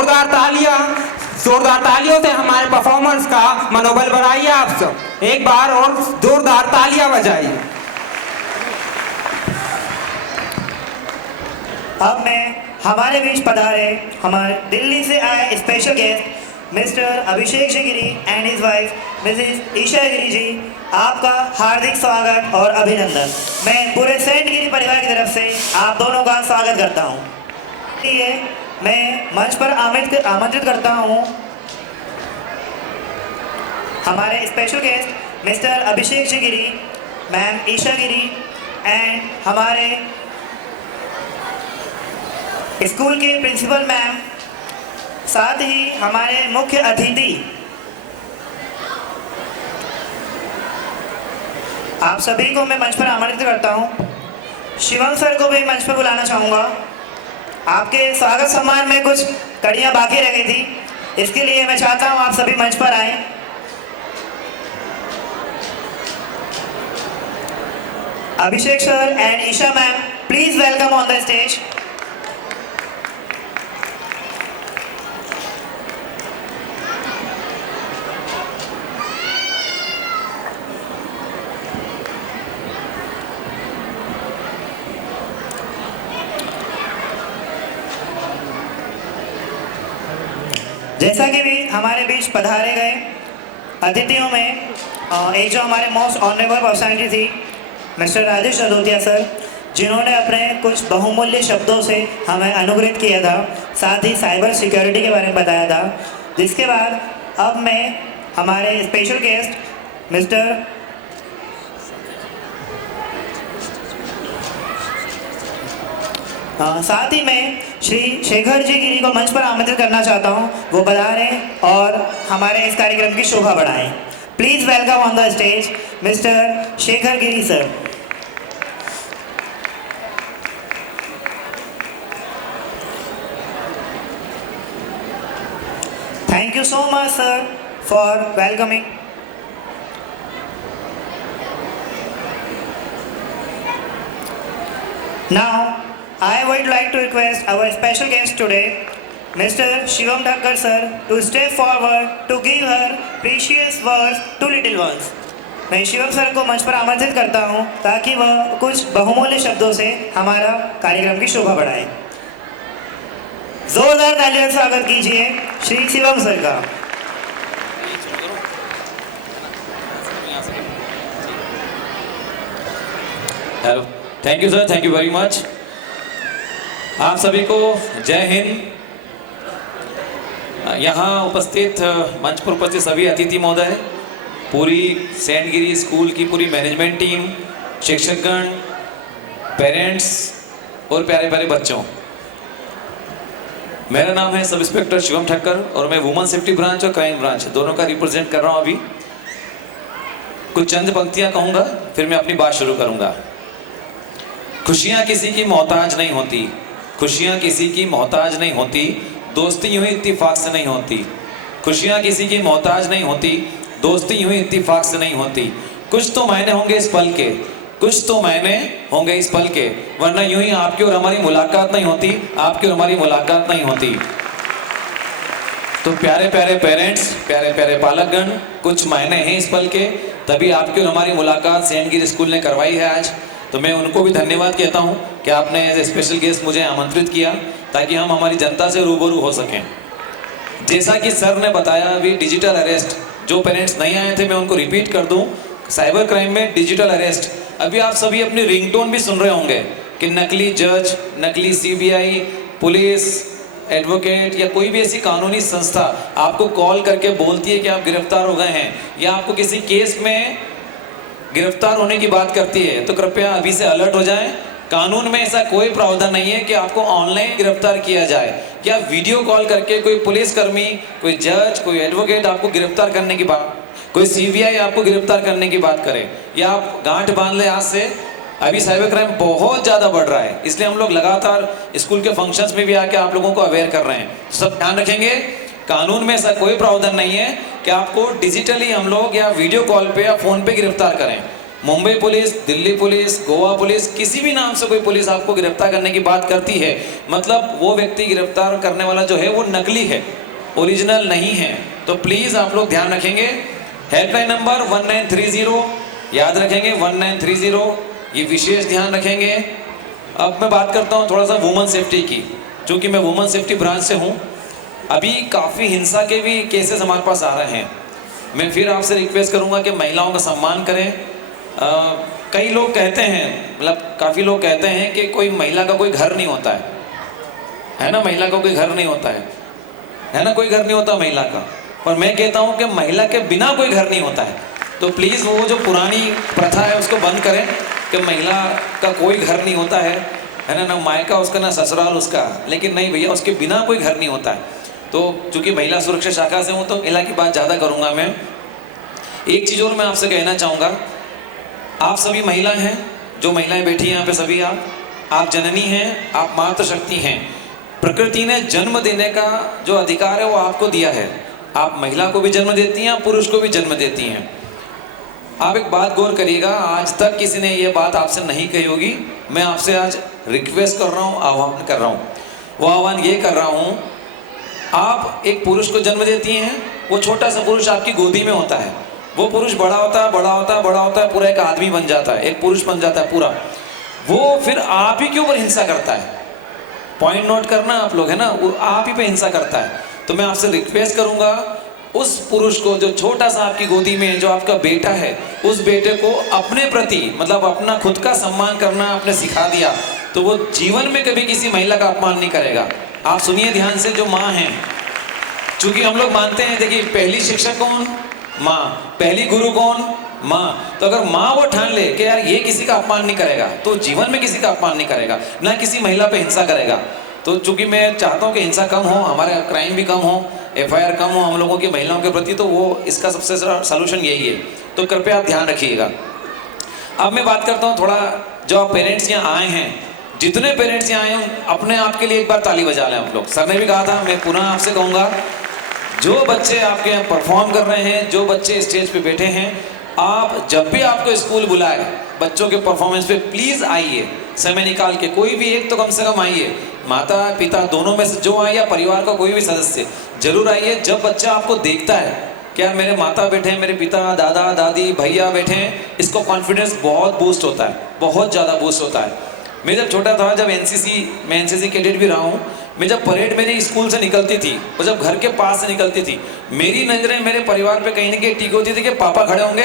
जोरदार तालियों से हमारे परफॉर्मर्स का मनोबल बढ़ाइए आप सब। एक बार और जोरदार तालियां बजाइए। अब मैं हमारे बीच पधारे हमारे दिल्ली से आए special guest mister Abhishek ji Giri and his wife missus Isha Giri ji, आपका हार्दिक स्वागत और अभिनंदन। मैं पूरे सेंट गिरी परिवार की तरफ से आप दोनों का स्वागत करता हूँ। इसलिए मैं मंच पर आमंत्रित करता हूँ हमारे special guest mister Abhishek ji Giri, ma'am Isha Giri and हमारे स्कूल के प्रिंसिपल मैम, साथ ही हमारे मुख्य अतिथि आप सभी को मैं मंच पर आमंत्रित करता हूं। शिवम सर को भी मंच पर बुलाना चाहूँगा। आपके स्वागत सम्मान में कुछ कड़ियाँ बाकी रह गई थी, इसके लिए मैं चाहता हूँ आप सभी मंच पर आएं। Abhishek sir and Isha ma'am, please welcome on the stage. जैसा कि भी हमारे बीच पधारे गए अतिथियों में एक जो हमारे मोस्ट ऑनरेबल पर्सनैलिटी थी मिस्टर राजेश जदोतिया सर, जिन्होंने अपने कुछ बहुमूल्य शब्दों से हमें अनुग्रहित किया था, साथ ही साइबर सिक्योरिटी के बारे में बताया था। जिसके बाद अब मैं हमारे स्पेशल गेस्ट मिस्टर साथ ही मैं श्री शेखर जी गिरी को मंच पर आमंत्रित करना चाहता हूं, वो पधारें और हमारे इस कार्यक्रम की शोभा बढ़ाएं। Please welcome on the stage mister Shekhar Giri sir. Thank you so much sir for welcoming. Now I would like to request our special guest today, Mr. Shivam Thakkar sir, to step forward to give her precious words to little ones. मैं शिवम सर को मंच पर आमंत्रित करता हूं ताकि वह कुछ बहुमूल्य शब्दों से हमारा कार्यक्रम की शोभा बढ़ाएं। जोरदार तालियों से स्वागत कीजिए श्री शिवम सर का। Hello, thank you sir, thank you very much. आप सभी को जय हिंद। यहाँ उपस्थित मंच पर उपस्थित सभी अतिथि महोदय, पूरी सेंट गिरी स्कूल की पूरी मैनेजमेंट टीम, शिक्षकगण, पेरेंट्स और प्यारे प्यारे बच्चों, मेरा नाम है सब इंस्पेक्टर शिवम ठक्कर और मैं वुमेन सेफ्टी ब्रांच और क्राइम ब्रांच दोनों का रिप्रेजेंट कर रहा हूँ। अभी कुछ चंद पंक्तियाँ कहूँगा, फिर मैं अपनी बात शुरू करूँगा। खुशियाँ किसी की मोहताज नहीं होती, खुशियाँ किसी की मोहताज नहीं होती, दोस्ती यूं ही इत्तेफाक से नहीं होती। खुशियाँ किसी की मोहताज नहीं होती, दोस्ती यूं ही इत्तेफाक से नहीं होती। कुछ तो मायने होंगे इस पल के, कुछ तो मायने होंगे इस पल के, वरना यूं ही आपकी और हमारी मुलाकात नहीं होती, आपकी और हमारी मुलाकात नहीं होती। तो प्यारे प्यारे पेरेंट्स, प्यारे प्यारे पालकगण, कुछ मायने हैं इस पल के, तभी आपकी और हमारी मुलाकात सेंट गिरी स्कूल ने करवाई है आज। तो मैं उनको भी धन्यवाद कहता हूं कि आपने एज ए स्पेशल गेस्ट मुझे आमंत्रित किया ताकि हम हमारी जनता से रूबरू हो सकें। जैसा कि सर ने बताया, अभी डिजिटल अरेस्ट, जो पेरेंट्स नहीं आए थे मैं उनको रिपीट कर दूं, साइबर क्राइम में डिजिटल अरेस्ट। अभी आप सभी अपनी रिंगटोन भी सुन रहे होंगे कि नकली जज, नकली सीबीआई, पुलिस, एडवोकेट या कोई भी ऐसी कानूनी संस्था आपको कॉल करके बोलती है कि आप गिरफ्तार हो गए हैं या आपको किसी केस में गिरफ्तार होने की बात करती है, तो कृपया अभी से अलर्ट हो जाएं। कानून में ऐसा कोई प्रावधान नहीं है कि आपको ऑनलाइन गिरफ्तार किया जाए या वीडियो कॉल करके कोई पुलिसकर्मी, कोई जज, कोई एडवोकेट आपको गिरफ्तार करने की बात, कोई सीबीआई आपको गिरफ्तार करने की बात करे या आप गांठ बांध ले आज से। अभी साइबर क्राइम बहुत ज़्यादा बढ़ रहा है, इसलिए हम लोग लगातार स्कूल के फंक्शंस में भी आके आप लोगों को अवेयर कर रहे हैं। सब ध्यान रखेंगे, कानून में ऐसा कोई प्रावधान नहीं है कि आपको डिजिटली हम लोग या वीडियो कॉल पे या फ़ोन पे गिरफ्तार करें। Mumbai police, Delhi police, Goa police, किसी भी नाम से कोई पुलिस आपको गिरफ्तार करने की बात करती है, मतलब वो व्यक्ति गिरफ्तार करने वाला जो है वो नकली है, ओरिजिनल नहीं है। तो प्लीज़ आप लोग ध्यान रखेंगे। हेल्पलाइन नंबर 1930 याद रखेंगे, 1930, ये विशेष ध्यान रखेंगे। अब मैं बात करता हूँ थोड़ा सा वुमन सेफ्टी की, चूँकि मैं वुमन सेफ्टी ब्रांच से हूँ। अभी काफ़ी हिंसा के भी केसेस हमारे पास आ रहे हैं। मैं फिर आपसे रिक्वेस्ट करूँगा कि महिलाओं का सम्मान करें। कई लोग कहते हैं, मतलब काफ़ी लोग कहते हैं कि कोई महिला का कोई घर नहीं होता है ना, महिला का कोई घर नहीं होता है ना, कोई घर नहीं होता महिला का। पर मैं कहता हूँ कि महिला के बिना कोई घर नहीं होता है। तो प्लीज़ वो जो पुरानी प्रथा है उसको बंद करें कि महिला का कोई घर नहीं होता है ना, ना मायका उसका ना ससुराल उसका। लेकिन नहीं भैया, उसके बिना कोई घर नहीं होता है। तो चूँकि महिला सुरक्षा शाखा से हूँ तो महिला की बात ज़्यादा करूँगा मैं। एक चीज़ और मैं आपसे कहना चाहूँगा, आप सभी महिला हैं, जो महिलाएं बैठी हैं यहाँ पे सभी आप जननी हैं, आप मातृशक्ति हैं। प्रकृति ने जन्म देने का जो अधिकार है वो आपको दिया है। आप महिला को भी जन्म देती हैं, पुरुष को भी जन्म देती हैं। आप एक बात गौर करिएगा, आज तक किसी ने ये बात आपसे नहीं कही होगी। मैं आपसे आज रिक्वेस्ट कर रहा हूँ, आह्वान कर रहा हूँ। वो आह्वान ये कर रहा हूँ, आप एक पुरुष को जन्म देती हैं, वो छोटा सा पुरुष आपकी गोदी में होता है। वो पुरुष बड़ा होता है, बड़ा होता है, बड़ा होता है, पूरा एक आदमी बन जाता है, एक पुरुष बन जाता है पूरा। वो फिर आप ही के ऊपर हिंसा करता है। पॉइंट नोट करना आप लोग, है ना, वो आप ही पे हिंसा करता है। तो मैं आपसे रिक्वेस्ट करूंगा, उस पुरुष को जो छोटा सा आपकी गोदी में जो आपका बेटा है, उस बेटे को अपने प्रति, मतलब अपना खुद का सम्मान करना आपने सिखा दिया, तो वो जीवन में कभी किसी महिला का अपमान नहीं करेगा। आप सुनिए ध्यान से, जो माँ हैं, चूंकि हम लोग मानते हैं, देखिए पहली शिक्षक कौन? माँ। पहली गुरु कौन? माँ। तो अगर माँ वो ठान ले कि यार ये किसी का अपमान नहीं करेगा, तो जीवन में किसी का अपमान नहीं करेगा, ना किसी महिला पे हिंसा करेगा। तो चूंकि मैं चाहता हूँ कि हिंसा कम हो, हमारे क्राइम भी कम हो, FIR कम हो हम लोगों की महिलाओं के प्रति, तो वो इसका सबसे सलूशन यही है। तो कृपया आप ध्यान रखिएगा। अब मैं बात करता हूँ थोड़ा, जो आप पेरेंट्स यहाँ आए हैं, जितने पेरेंट्स यहाँ आए हैं, अपने आप के लिए एक बार ताली बजा लें आप लोग। सर ने भी कहा था, मैं पुनः आपसे कहूँगा, जो बच्चे आपके यहाँ परफॉर्म कर रहे हैं, जो बच्चे स्टेज पे बैठे हैं, आप जब भी आपको स्कूल बुलाए बच्चों के परफॉर्मेंस पे प्लीज़ आइए, समय निकाल के। कोई भी एक तो कम से कम आइए, माता पिता दोनों में से जो आए, या परिवार का कोई भी सदस्य जरूर आइए। जब बच्चा आपको देखता है कि यार मेरे माता बैठे हैं, मेरे पिता, दादा, दादी, भैया बैठे हैं, इसको कॉन्फिडेंस बहुत बूस्ट होता है, बहुत ज़्यादा बूस्ट होता है। मैं जब छोटा था, जब मैं NCC कैडेट भी रहा हूँ, मैं जब परेड मेरी स्कूल से निकलती थी और जब घर के पास से निकलती थी, मेरी नज़रें मेरे परिवार पे कहीं ना कहीं टिकी होती थी कि पापा खड़े होंगे,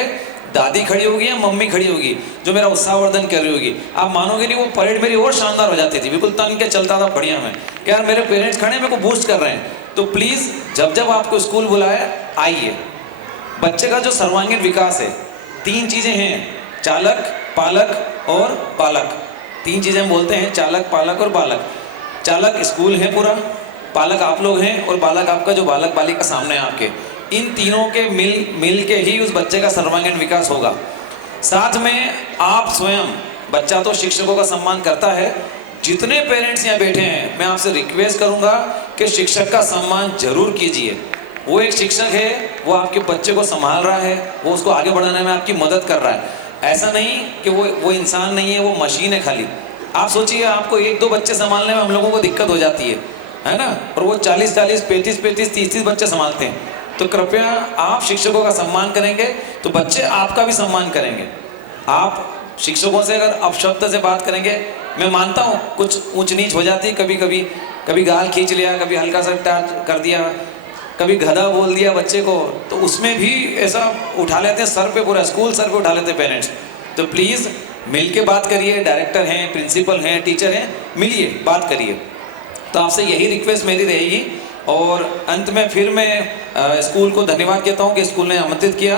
दादी खड़ी होगी या मम्मी खड़ी होगी जो मेरा उत्साहवर्धन कर रही होगी। आप मानोगे नहीं, वो परेड मेरी और शानदार हो जाती थी, बिल्कुल तन के चलता था बढ़िया में, कि यार मेरे पेरेंट्स खड़े मेरे को बूस्ट कर रहे हैं। तो प्लीज़ जब जब आपको स्कूल बुलाए आइए। बच्चे का जो सर्वांगीण विकास है, 3 चीज़ें हैं, चालक, पालक और बालक। 3 चीज़ें हम बोलते हैं, चालक, पालक और बालक। चालक स्कूल है पूरा, पालक आप लोग हैं, और बालक आपका जो बालक बालिका सामने है आपके। इन तीनों के मिल के ही उस बच्चे का सर्वांगीण विकास होगा। साथ में आप स्वयं, बच्चा तो शिक्षकों का सम्मान करता है। जितने पेरेंट्स यहाँ बैठे हैं, मैं आपसे रिक्वेस्ट करूँगा कि शिक्षक का सम्मान जरूर कीजिए। वो एक शिक्षक है, वो आपके बच्चे को संभाल रहा है, वो उसको आगे बढ़ाने में आपकी मदद कर रहा है। ऐसा नहीं कि वो इंसान नहीं है, वो मशीन है खाली। आप सोचिए, आपको 1-2 बच्चे संभालने में हम लोगों को दिक्कत हो जाती है ना, और वो 40-40, 35-35, 30-30 बच्चे संभालते हैं। तो कृपया आप शिक्षकों का सम्मान करेंगे तो बच्चे आपका भी सम्मान करेंगे। आप शिक्षकों से अगर अपशब्द से बात करेंगे, मैं मानता हूँ कुछ ऊंच नीच हो जाती है, कभी गाल खींच लिया, कभी हल्का सा टच कर दिया, कभी गधा बोल दिया बच्चे को, तो उसमें भी ऐसा उठा लेते हैं सर पे, पूरा स्कूल सर पे उठा लेते हैं पेरेंट्स। तो प्लीज़ मिल के बात करिए, डायरेक्टर हैं, प्रिंसिपल हैं, टीचर हैं, मिलिए, बात करिए। तो आपसे यही रिक्वेस्ट मेरी रहेगी। और अंत में फिर मैं स्कूल को धन्यवाद कहता हूँ कि स्कूल ने आमंत्रित किया,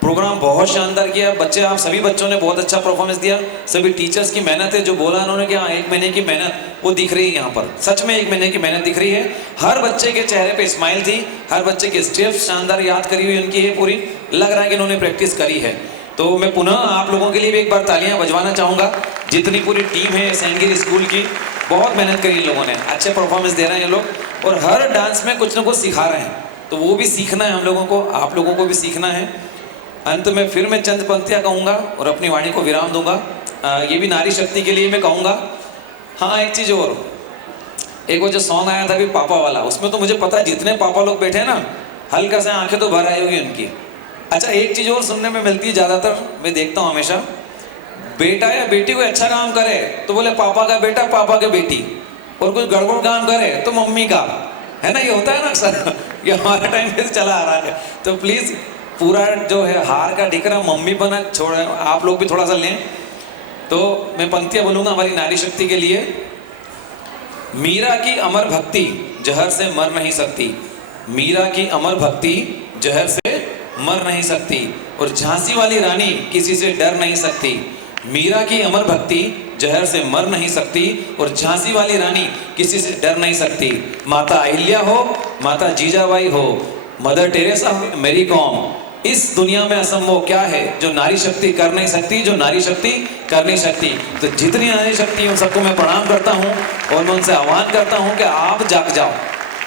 प्रोग्राम बहुत शानदार किया। बच्चे, आप सभी बच्चों ने बहुत अच्छा परफॉर्मेंस दिया। सभी टीचर्स की मेहनत है, जो बोला उन्होंने कि हाँ 1 महीने की मेहनत वो दिख रही है यहाँ पर, सच में 1 महीने की मेहनत दिख रही है। हर बच्चे के चेहरे पे स्माइल थी, हर बच्चे के स्टेप्स शानदार याद करी हुई उनकी है पूरी, लग रहा है कि इन्होंने प्रैक्टिस करी है। तो मैं पुनः आप लोगों के लिए भी एक बार तालियां बजवाना चाहूँगा। जितनी पूरी टीम है सेंगिर स्कूल की, बहुत मेहनत करी इन लोगों ने, अच्छे परफॉर्मेंस दे रहे हैं ये लोग, और हर डांस में कुछ ना कुछ सिखा रहे हैं। तो वो भी सीखना है हम लोगों को, आप लोगों को भी सीखना है। अंत में फिर मैं चंद पंक्तियाँ कहूँगा और अपनी वाणी को विराम दूंगा। ये भी नारी शक्ति के लिए मैं कहूँगा। हाँ, एक चीज़ और, एक वो जो सॉन्ग आया था अभी पापा वाला, उसमें तो मुझे पता है जितने पापा लोग बैठे हैं ना, हल्का से आंखें तो भर आई होगी उनकी। अच्छा, एक चीज़ और सुनने में मिलती है ज़्यादातर, मैं देखता हूँ हमेशा, बेटा या बेटी कोई अच्छा काम करे तो बोले पापा का बेटा, पापा का बेटी, और कुछ गड़बड़ काम करे तो मम्मी का, है ना, ये होता है ना अक्सर। ये हमारे टाइम पे चला आ रहा है। तो प्लीज़ पूरा जो है हार का ठिकाना मम्मी बना छोड़े, आप लोग भी थोड़ा सा लें। तो मैं पंक्तियाँ बोलूँगा हमारी नारी शक्ति के लिए। मीरा की अमर भक्ति जहर से मर नहीं सकती, मीरा की अमर भक्ति जहर से मर नहीं सकती, और झांसी वाली रानी किसी से डर नहीं सकती। मीरा की अमर भक्ति जहर से मर नहीं सकती, और झांसी वाली रानी किसी से डर नहीं सकती। माता अहिल्या हो, माता जीजाबाई हो, मदर टेरेसा हो, मेरी कॉम, इस दुनिया में असंभव क्या है जो नारी शक्ति कर नहीं सकती, जो नारी शक्ति कर नहीं सकती। तो जितनी नारी शक्ति उन सबको मैं प्रणाम करता हूँ और मैं उनसे आह्वान करता हूँ कि आप जाग जाओ।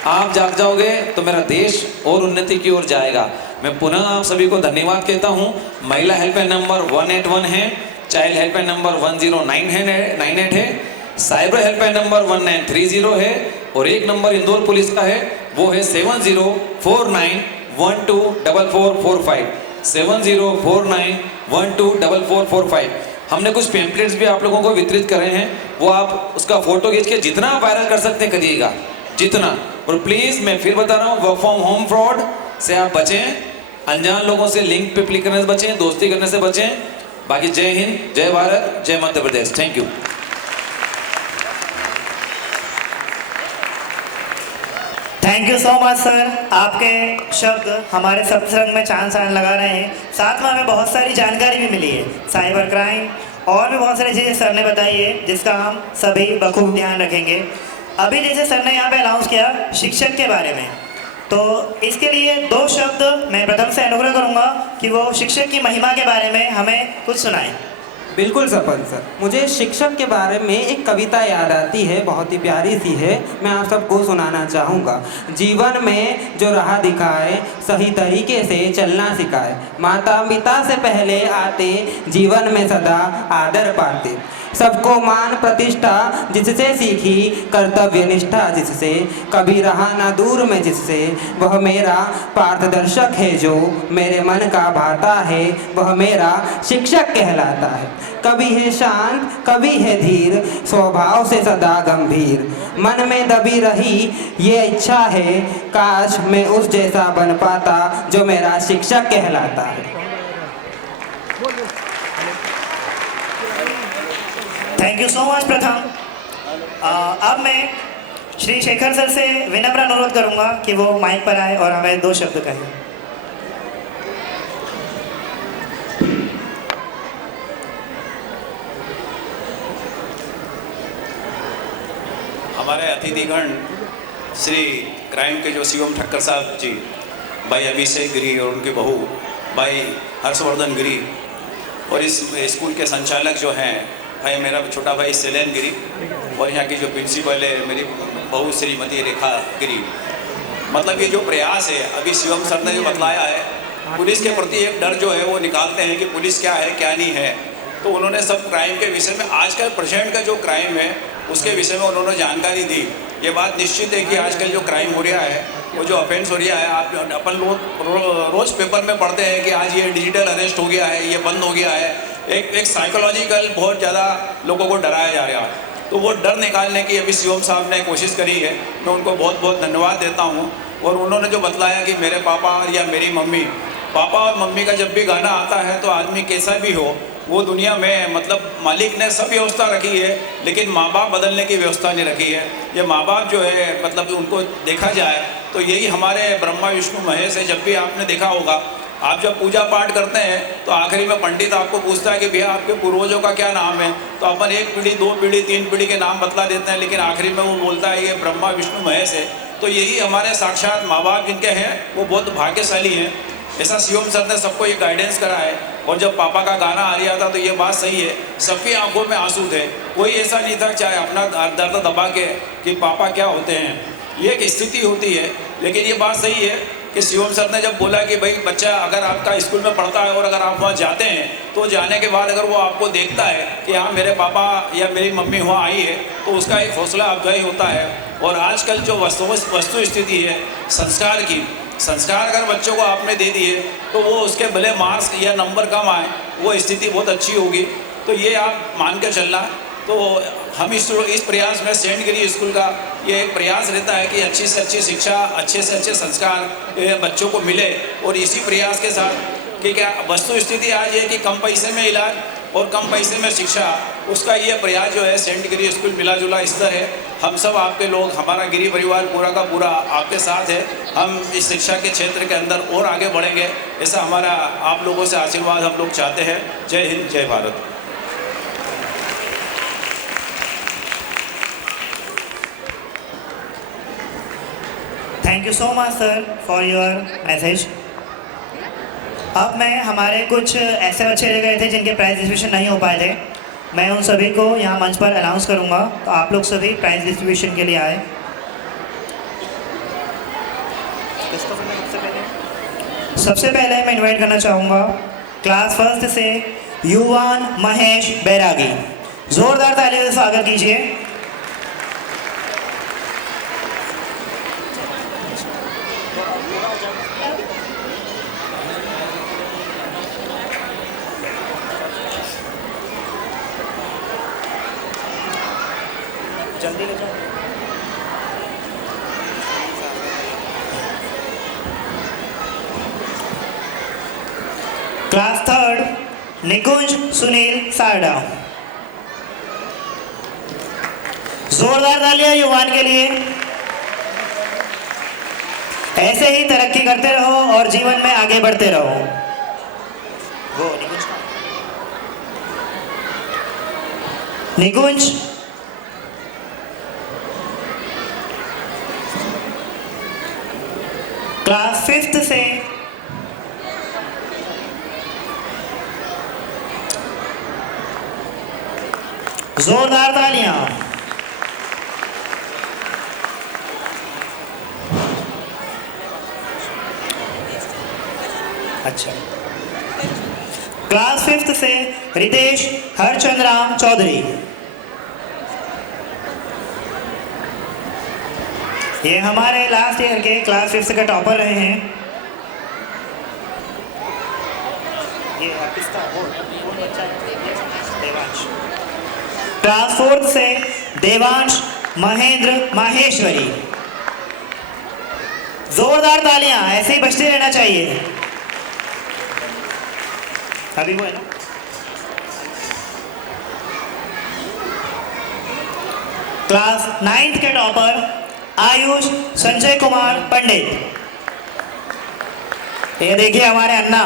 आप जाग जाओगे तो मेरा देश और उन्नति की ओर जाएगा। मैं पुनः आप सभी को धन्यवाद कहता हूँ। महिला हेल्पलाइन नंबर 181 है, चाइल्ड हेल्पलाइन नंबर 10998 है, साइबर हेल्पलाइन नंबर 1930 है, और एक नंबर इंदौर पुलिस का है, वो है 7049124445, 7049124445। हमने कुछ पेम्पलेट्स भी आप लोगों को वितरित करे हैं, वो आप उसका फोटो खींच के जितना वायरल कर सकते हैं करिएगा, जितना। और प्लीज़ मैं फिर बता रहा हूँ, वर्क फ्रॉम होम फ्रॉड से आप बचें, अनजान लोगों से लिंक पे क्लिक करने से बचें, दोस्ती करने से बचें। बाकी जय हिंद, जय भारत, जय Madhya Pradesh. Thank you. Thank you so much sir. आपके शब्द हमारे सत्संग में चांद लगा रहे हैं। साथ में हमें बहुत सारी जानकारी भी मिली है, साइबर क्राइम और भी बहुत सारी चीज़ें सर ने बताई है, जिसका हम सभी बखूब ध्यान रखेंगे। अभी जैसे सर ने यहाँ पे अनाउंस किया शिक्षक के बारे में, तो इसके लिए 2 शब्द मैं प्रथम से अनुग्रह करूँगा कि वो शिक्षक की महिमा के बारे में हमें कुछ सुनाएं। बिल्कुल सरपंच सर, मुझे शिक्षक के बारे में एक कविता याद आती है, बहुत ही प्यारी सी है, मैं आप सबको सुनाना चाहूँगा। जीवन में जो राह दिखाए, सही तरीके से चलना सिखाए, माता पिता से पहले आते, जीवन में सदा आदर पाते, सबको मान प्रतिष्ठा जिससे सीखी, कर्तव्य निष्ठा जिससे, कभी रहा ना दूर में जिससे, वह मेरा पारदर्शक है जो मेरे मन का भाता है, वह मेरा शिक्षक कहलाता है। कभी है शांत, कभी है धीर, स्वभाव से सदा गंभीर, मन में दबी रही ये इच्छा है, काश मैं उस जैसा बन पाता जो मेरा शिक्षक कहलाता है। थैंक यू सो मच प्रथम। अब मैं श्री शेखर सर से विनम्र अनुरोध करूंगा कि वो माइक पर आए और हमें 2 शब्द कहें। हमारे अतिथिगण श्री क्राइम के जो शिवम ठक्कर साहब जी, भाई अभिषेक गिरी और उनकी बहू भाई हर्षवर्धन गिरी, और इस स्कूल के संचालक जो हैं भाई मेरा छोटा भाई शैलेन गिरी, और यहाँ की जो प्रिंसिपल है मेरी बहू श्रीमती रेखा गिरी। मतलब ये जो प्रयास है, अभी शिवम सर ने जो बतलाया है, पुलिस के प्रति एक डर जो है वो निकालते हैं कि पुलिस क्या है क्या नहीं है, तो उन्होंने सब क्राइम के विषय में, आजकल प्रेजेंट का जो क्राइम है उसके विषय में उन्होंने जानकारी दी। ये बात निश्चित है कि आजकल जो क्राइम हो रहा है, वो जो ऑफेंस हो रहा है, आप अपन लोग रोज़ पेपर में पढ़ते हैं कि आज ये डिजिटल अरेस्ट हो गया है, ये बंद हो गया है, एक साइकोलॉजिकल बहुत ज़्यादा लोगों को डराया जा रहा है। तो वो डर निकालने की अभी शिवम साहब ने कोशिश करी है, मैं उनको बहुत बहुत धन्यवाद देता हूँ। और उन्होंने जो बतलाया कि मेरे पापा या मेरी मम्मी, पापा और मम्मी का जब भी गाना आता है तो आदमी कैसा भी हो, वो दुनिया में मतलब मालिक ने सब व्यवस्था रखी है, लेकिन माँ बाप बदलने की व्यवस्था नहीं रखी है। ये माँ बाप जो है मतलब उनको देखा जाए तो यही हमारे ब्रह्मा विष्णु महेश है। जब भी आपने देखा होगा, आप जब पूजा पाठ करते हैं तो आखिरी में पंडित आपको पूछता है कि भैया आपके पूर्वजों का क्या नाम है, तो अपन 1 पीढ़ी 2 पीढ़ी 3 पीढ़ी के नाम बतला देते हैं, लेकिन आखिरी में वो बोलता है ये ब्रह्मा विष्णु महेश है। तो यही हमारे साक्षात माँ बाप जिनके हैं वो बहुत भाग्यशाली हैं। ऐसा शिवम सर ने सबको ये गाइडेंस करा है। और जब पापा का गाना आ रहा था तो ये बात सही है, सबकी आंखों में आंसू थे, कोई ऐसा नहीं था चाहे अपना दर्द दबा के कि पापा क्या होते हैं, ये एक स्थिति होती है। लेकिन ये बात सही है कि शिवम सर ने जब बोला कि भाई बच्चा अगर आपका स्कूल में पढ़ता है और अगर आप वहाँ जाते हैं तो जाने के बाद अगर वो आपको देखता है कि हाँ मेरे पापा या मेरी मम्मी वहाँ आई है तो उसका एक हौसला अफजाई होता है। और आजकल जो वस्तु स्थिति है संस्कार अगर बच्चों को आपने दे दिए तो वो उसके भले मार्क्स या नंबर कम आए वो स्थिति बहुत अच्छी होगी। तो ये आप मान के चलना। तो हम इस प्रयास में सेंट गिरी स्कूल का ये एक प्रयास रहता है कि अच्छी से अच्छी शिक्षा, अच्छे से अच्छे संस्कार बच्चों को मिले। और इसी प्रयास के साथ कि क्या वस्तु स्थिति आज है कि कम पैसे में इलाज और कम पैसे में शिक्षा, उसका ये प्रयास जो है सेंट गिरी स्कूल मिला जुला स्तर है। हम सब आपके लोग, हमारा गिरी परिवार पूरा का पूरा आपके साथ है। हम इस शिक्षा के क्षेत्र के अंदर और आगे बढ़ेंगे, ऐसा हमारा आप लोगों से आशीर्वाद हम लोग चाहते हैं। जय हिंद, जय Bharat. Thank you so much sir for your message. अब मैं हमारे कुछ ऐसे बच्चे रह गए थे जिनके प्राइज डिस्ट्रीब्यूशन नहीं हो पाए थे, मैं उन सभी को यहाँ मंच पर अनाउंस करूँगा। तो आप लोग सभी प्राइज डिस्ट्रीब्यूशन के लिए आए। सबसे पहले मैं इनवाइट करना चाहूँगा क्लास फर्स्ट से युवान महेश बैरागी, जोरदार तालियों से स्वागत कीजिए। जल्दी ले जाओ। क्लास थर्ड निकुंज सुनील सारडा, जोरदार तालियां युवान के लिए। ऐसे ही तरक्की करते रहो और जीवन में आगे बढ़ते रहो। वो निकुंज क्लास फिफ्थ से जोरदार तालियां। अच्छा, क्लास फिफ्थ से रितेश हरचंद्राम चौधरी, ये हमारे लास्ट ईयर के क्लास फिफ्थ के टॉपर रहे हैं। ये किसका बच्चा है? देवांश। क्लास फोर्थ से देवांश महेंद्र माहेश्वरी, जोरदार तालियां, ऐसे ही बजते रहना चाहिए। अभी वो है ना। क्लास नाइन्थ के टॉपर आयुष संजय कुमार पंडित, ये देखिए हमारे अन्ना।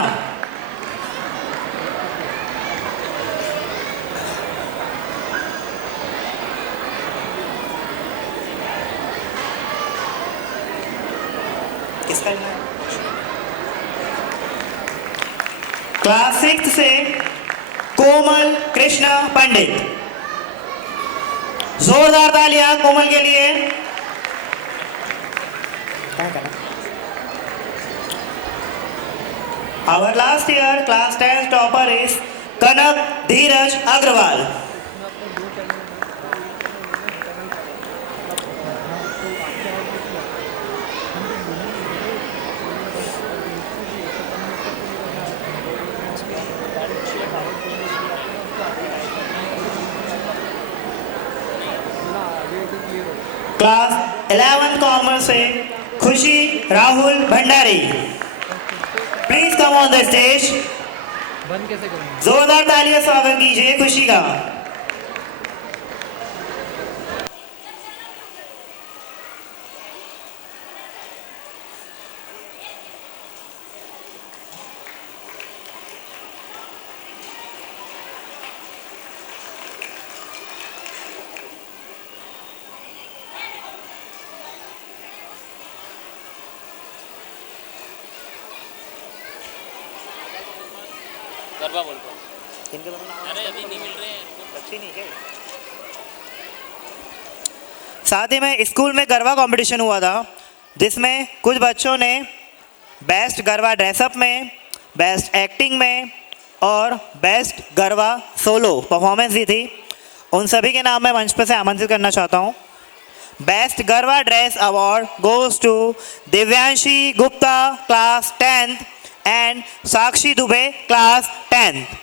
किसका? क्लास सिक्स्थ से कोमल कृष्णा पंडित, जोरदार तालियां कोमल के लिए। Our last year class 10 topper is Kanak Dheeraj Agrawal. Class 11th commerce से खुशी Rahul Bhandari, please come on the stage. जोरदार तालियां स्वागत कीजिए खुशी का। गरबा बोल इनके अरे अभी नहीं मिल रहे हैं, बच्चे नहीं है। साथ ही में स्कूल में गरबा कंपटीशन हुआ था जिसमें कुछ बच्चों ने बेस्ट गरबा ड्रेसअप में, बेस्ट एक्टिंग में और बेस्ट गरबा सोलो परफॉर्मेंस दी थी। उन सभी के नाम मैं मंच पर से आमंत्रित करना चाहता हूँ। Best garba dress award goes to Divyanshi Gupta class 10th and Sakshi Dubey class 10th।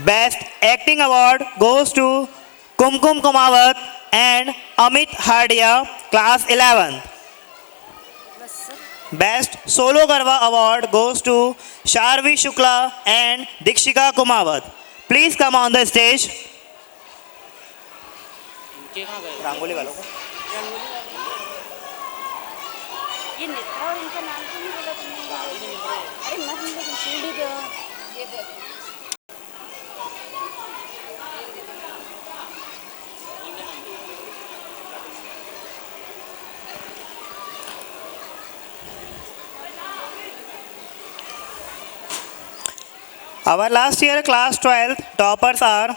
Best acting award goes to Kumkum Kumawat and Amit Hardiya class 11th। Best solo garba award goes to Sharvi Shukla and Dikshika Kumawat. Please come on the stage. इनके कहाँ गए? रंगोली वालों को ये नेत्रा और इनका नाम क्यों नहीं बोला तुमने? अरे मत लेकिन सीढ़ी दो। ये देखो Our last year class 12th toppers are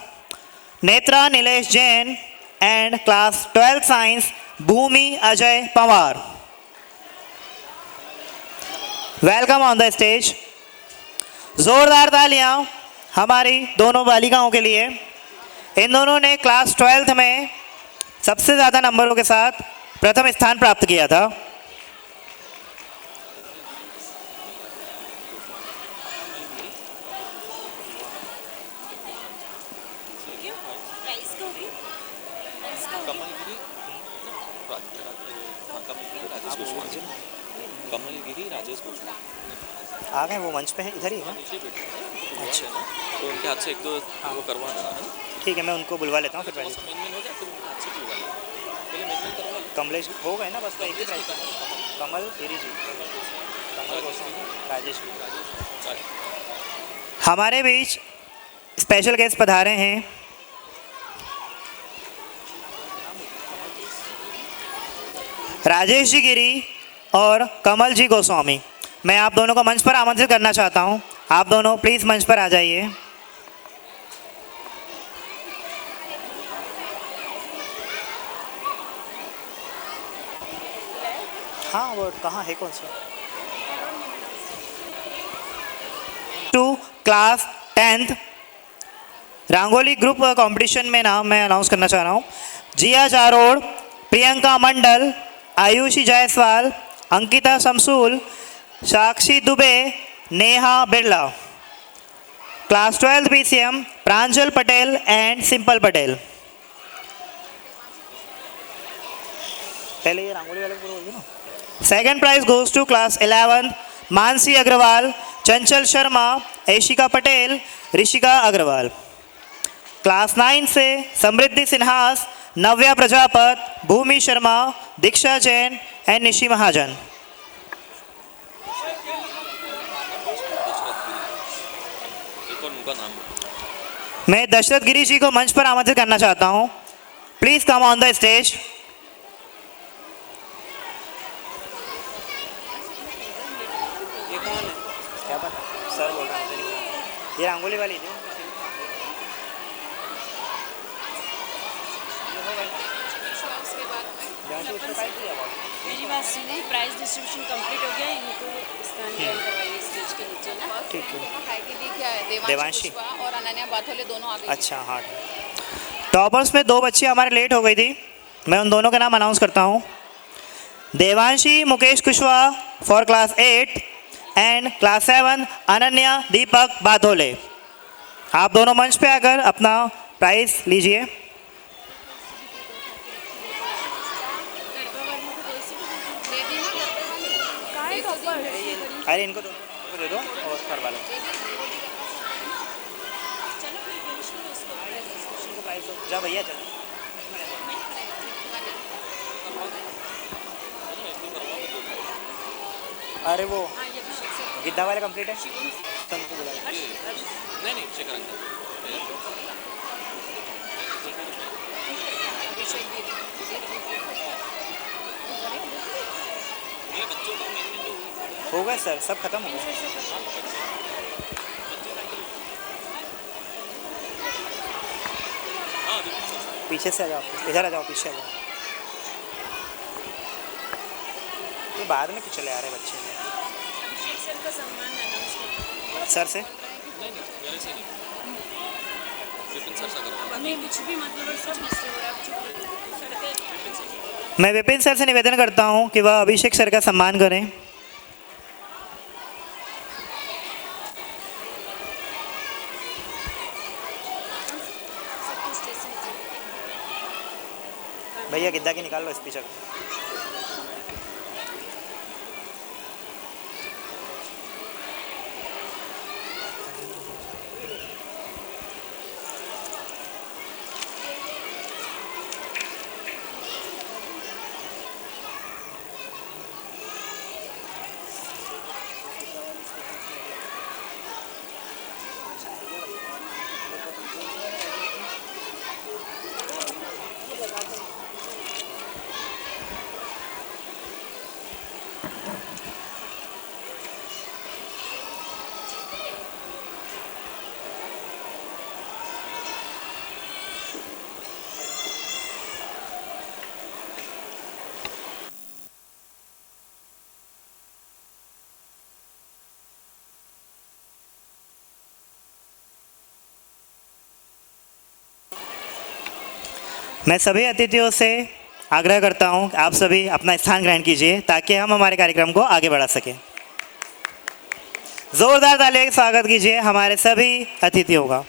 Netra Nilesh Jain and class 12th science Bhumi Ajay Pawar. Welcome on the stage. जोरदार तालियां हमारी दोनों बालिकाओं के लिए। इन दोनों ने क्लास 12th में सबसे ज़्यादा नंबरों के साथ प्रथम स्थान प्राप्त किया था। कमलगिरी राजेश घोषणा आ गए वो मंच पे हैं, इधर ही है। नीचे बैठे हैं। अच्छा तो उनके हाथ से एक दो वो करवा देना है। ठीक है, मैं उनको बुलवा लेता हूँ फिर प्राइज। मेन हो जाए फिर उनके हाथ से बुलवा लेना। पहले मेन करवा लो। कमलेश हो गए ना, बस तो एक ही प्राइज। कमल गिरी जी, कमल गोस्वामी, राजेश भी। हमारे बीच स्पेशल गेस्ट पधारे हैं। राजेश जी गिरी और कमल जी गोस्वामी। मैं आप दोनों को मंच पर आमंत्रित करना चाहता हूं। आप दोनों प्लीज़ मंच पर आ जाइए। हाँ वो कहाँ है, कौन सा? To class 10th rangoli group competition में नाम मैं अनाउंस करना चाह रहा हूँ। Jiya Jarod, Priyanka Mandal, Aayushi Jaiswal, Ankita Shamsul, Sakshi Dubey, Neha Birla. Class 12th PCM Pranjal Patel and Simple Patel. पहले ये रंगोली वाले को बोलिए ना। Second prize goes to class 11th Mansi Agarwal, Chanchal Sharma, Aishika Patel, Rishika Agarwal. Class 9 से समृद्धि सिन्हास, नव्या प्रजापत, भूमि शर्मा, दीक्षा जैन एंड निशी महाजन। उनका नाम मैं दशरथ गिरी जी को मंच पर आमंत्रित करना चाहता हूँ। Please come on the stage. ये कौन है? क्या पता, सर बोल रहा है। ये रंगोली वाली थी। मेरी बात सुनिए, प्राइज डिस्ट्रीब्यूशन कंप्लीट हो गया, इनको स्थान ग्रहण करवाइए स्टेज के नीचे ना। ठीक है। क्या है, देवांशी और अनन्या बाथोले दोनों आ गई। अच्छा हाँ। टॉपर्स में दो बच्ची हमारे लेट हो गई थी, मैं उन दोनों के नाम अनाउंस करता हूँ। Devanshi Mukesh Kushwaha for class 8 and class 7 Ananya Deepak Bathole. आप दोनों मंच पे आकर अपना प्राइज लीजिए। अरे इनको दोनों को दे दो और करवा लो। जा भैया चल। अरे वो गिद्दा वाले कंप्लीट है। सबको बुला लो। नहीं चेक करेंगे। हो गया सर, सब खत्म हो गया। पीछे से आ जाओ, इधर आ जाओ, पीछे आ जाओ। में बाद में क्यों चले आ रहे बच्चे अभिषेक सर का सम्मान अनाउंस करना सर से नहीं मेरे से नहीं विपिन सर से करो अब अभी कुछ भी मतलब सब मिस्टेक हो रहा है अब चुप रहो। मैं विपिन सर से निवेदन करता हूं कि वह अभिषेक सर का सम्मान करें। सबको स्टेज से नीचे भैया गिद्दा के निकाल लो स्पीकर। मैं सभी अतिथियों से आग्रह करता हूं कि आप सभी अपना स्थान ग्रहण कीजिए ताकि हम हमारे कार्यक्रम को आगे बढ़ा सकें। जोरदार तालियों से स्वागत कीजिए हमारे सभी अतिथियों का।